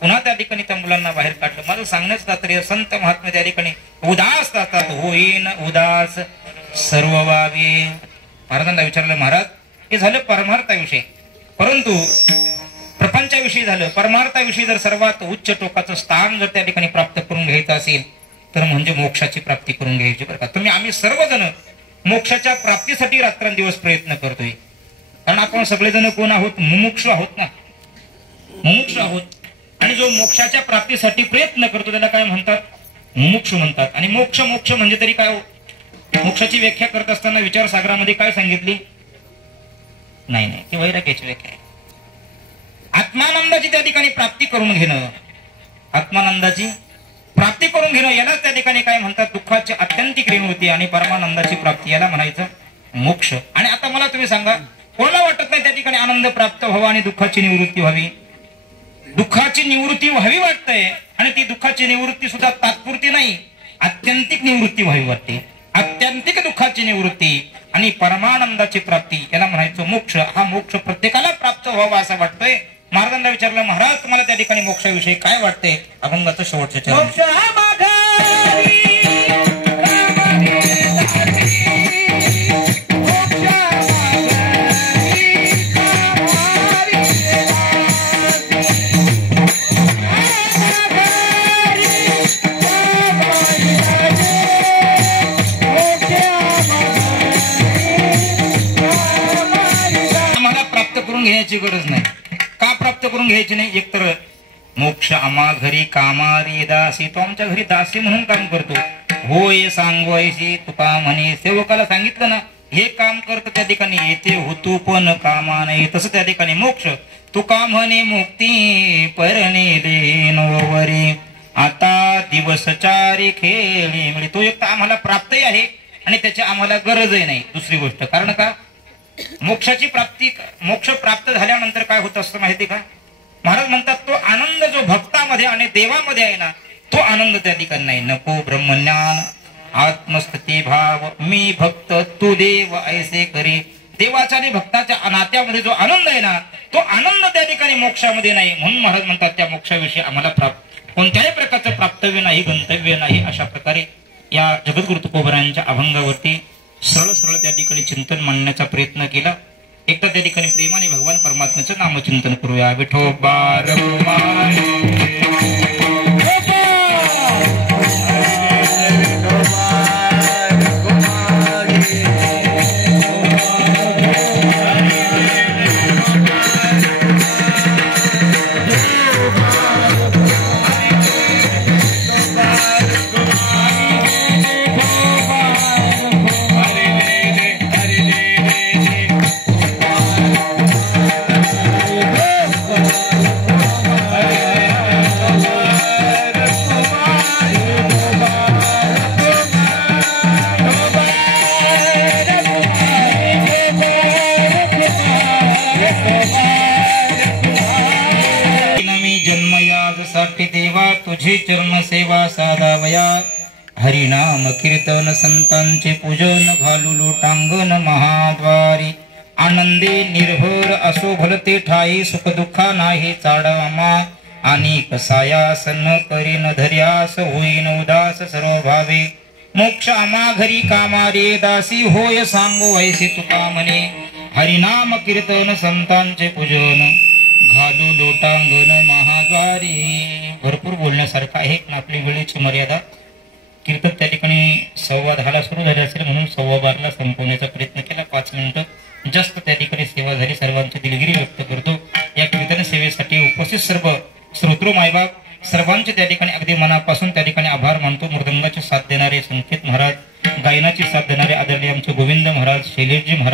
पुन्हा त्या ठिकाणी त्या मुलांना बाहेर काढलं. माझं सांगण्याचं तात्पर्य संत महात्मा त्या ठिकाणी उदास असतात. होईन उदास सर्व वावे. महाराजांना विचारलं महाराज हे झालं परमार्थाविषयी, परंतु प्रपंचाविषयी झालं. परमार्थाविषयी जर सर्वात उच्च टोकाचं स्थान जर त्या ठिकाणी प्राप्त करून घ्यायचं असेल तर म्हणजे मोक्षाची प्राप्ती करून घ्यायची बरं का. आम्ही सर्वजण मोक्षाच्या प्राप्तीसाठी रात्रंदिवस प्रयत्न करतोय. कारण आपण सगळेजण कोण आहोत? मुमुक्षु आहोत ना, मुमुक्षु आहोत. आणि जो मोक्षाच्या प्राप्तीसाठी प्रयत्न करतो त्याला काय म्हणतात? मुमुक्षु म्हणतात. आणि मोक्ष मोक्ष म्हणजे तरी काय? मोक्षाची व्याख्या करत असताना विचारसागरामध्ये काय सांगितली? नाही ती वैराग्याची व्याख्या आहे. आत्मानंदाची त्या ठिकाणी प्राप्ती करून घेणं, आत्मानंदाची प्राप्ती करून घेणं यालाच त्या ठिकाणी काय म्हणतात? दुःखाची अत्यंतिक निवृत्ती आणि परमानंदाची प्राप्ती याला म्हणायचं मोक्ष. आणि आता मला तुम्ही सांगा, कोणाला वाटत नाही त्या ठिकाणी आनंद प्राप्त व्हावा आणि दुःखाची निवृत्ती व्हावी? दुःखाची निवृत्ती व्हावी वाटतंय आणि ती दुःखाची निवृत्ती सुद्धा तात्पुरती नाही, आत्यंतिक निवृत्ती व्हावी वाटते. आत्यंतिक दुःखाची निवृत्ती आणि परमानंदाची प्राप्ती याला म्हणायचं मोक्ष. हा मोक्ष प्रत्येकाला प्राप्त व्हावा असं वाटतोय. महाराजांना विचारलं महाराज तुम्हाला त्या ठिकाणी मोक्षाविषयी काय वाटतंय? अभंगाचं शेवटचं चरण. घेण्याची गरज नाही. का प्राप्त करून घ्यायची नाही? एकतर मोक्ष आम्हा घरी कामारी दासी. तो आमच्या घरी दासी म्हणून काम करतो. होय सांगवायची तुका म्हणे. सेवकाला सांगितलं ना हे काम करत त्या ठिकाणी येते होतो पण कामा नाही. तसं त्या ठिकाणी मोक्ष तुका म्हणे मुक्ती परणे देनवरी आता दिवस चारी खेळी मिळे. तो एक तर आम्हाला प्राप्तही आहे आणि त्याची आम्हाला गरजही नाही. दुसरी गोष्ट कारण का? मोक्षाची प्राप्ती, मोक्ष प्राप्त झाल्यानंतर काय होत असतं माहिती का? महाराज म्हणतात तो आनंद जो भक्तामध्ये आणि देवामध्ये आहे ना तो आनंद त्या ठिकाणी नाही. नको ब्रह्मज्ञान आत्मस्थिती भाव मी भक्त तू देव ऐसे करी. देवाच्या आणि भक्ताच्या नात्यामध्ये जो आनंद आहे ना तो आनंद त्या ठिकाणी मोक्षामध्ये नाही. म्हणून महाराज म्हणतात त्या मोक्षाविषयी आम्हाला कोणत्याही प्रकारचं प्राप्तव्य नाही, गंतव्य नाही. अशा प्रकारे या जगद्गुरु तुकोबरायांच्या अभंगावरती सरळ सरळ त्या ठिकाणी चिंतन मांडण्याचा प्रयत्न केला. एकदा त्या ठिकाणी प्रेमाने भगवान परमात्म्याचं नामचिंतन करूया. विठोबा तुझी चरण सेवा साधावया. हरिनाम कीर्तन संतांचे पूजन घालू लोटांगण महाद्वारी. आनंदे निर्भर असो भलते ठाई सुख दुःखा नाही चाडामा. आणि कसायास न करी न धर्यास होईन उदास सर्व भावे. मोक्ष आम्हा घरी कामारे दासी होय सांगो ऐसे तुका म्हणे. हरिनाम कीर्तन संतांचे पूजन घालू लोटांगण महाद्वारी. भरपूर बोलण्यासारखं आहे पण आपली वेळेची मर्यादा. कीर्तन त्या ठिकाणी 10:15 सुरू झाले असेल म्हणून 12:15 संपवण्याचा प्रयत्न केला. 5 मिनिटं जास्त त्या ठिकाणी सेवा झाली. सर्वांची दिलगिरी व्यक्त करतो. या कीर्तन सेवेसाठी उपस्थित सर्व श्रोतृ मायबाप सर्वांचे त्या ठिकाणी अगदी मनापासून त्या ठिकाणी आभार मानतो. मृदंगाची साथ देणारे संकेत महाराज, गायनाची साथ देणारे आदरणीय आमचे गोविंद महाराज, शैलेशजी महाराज.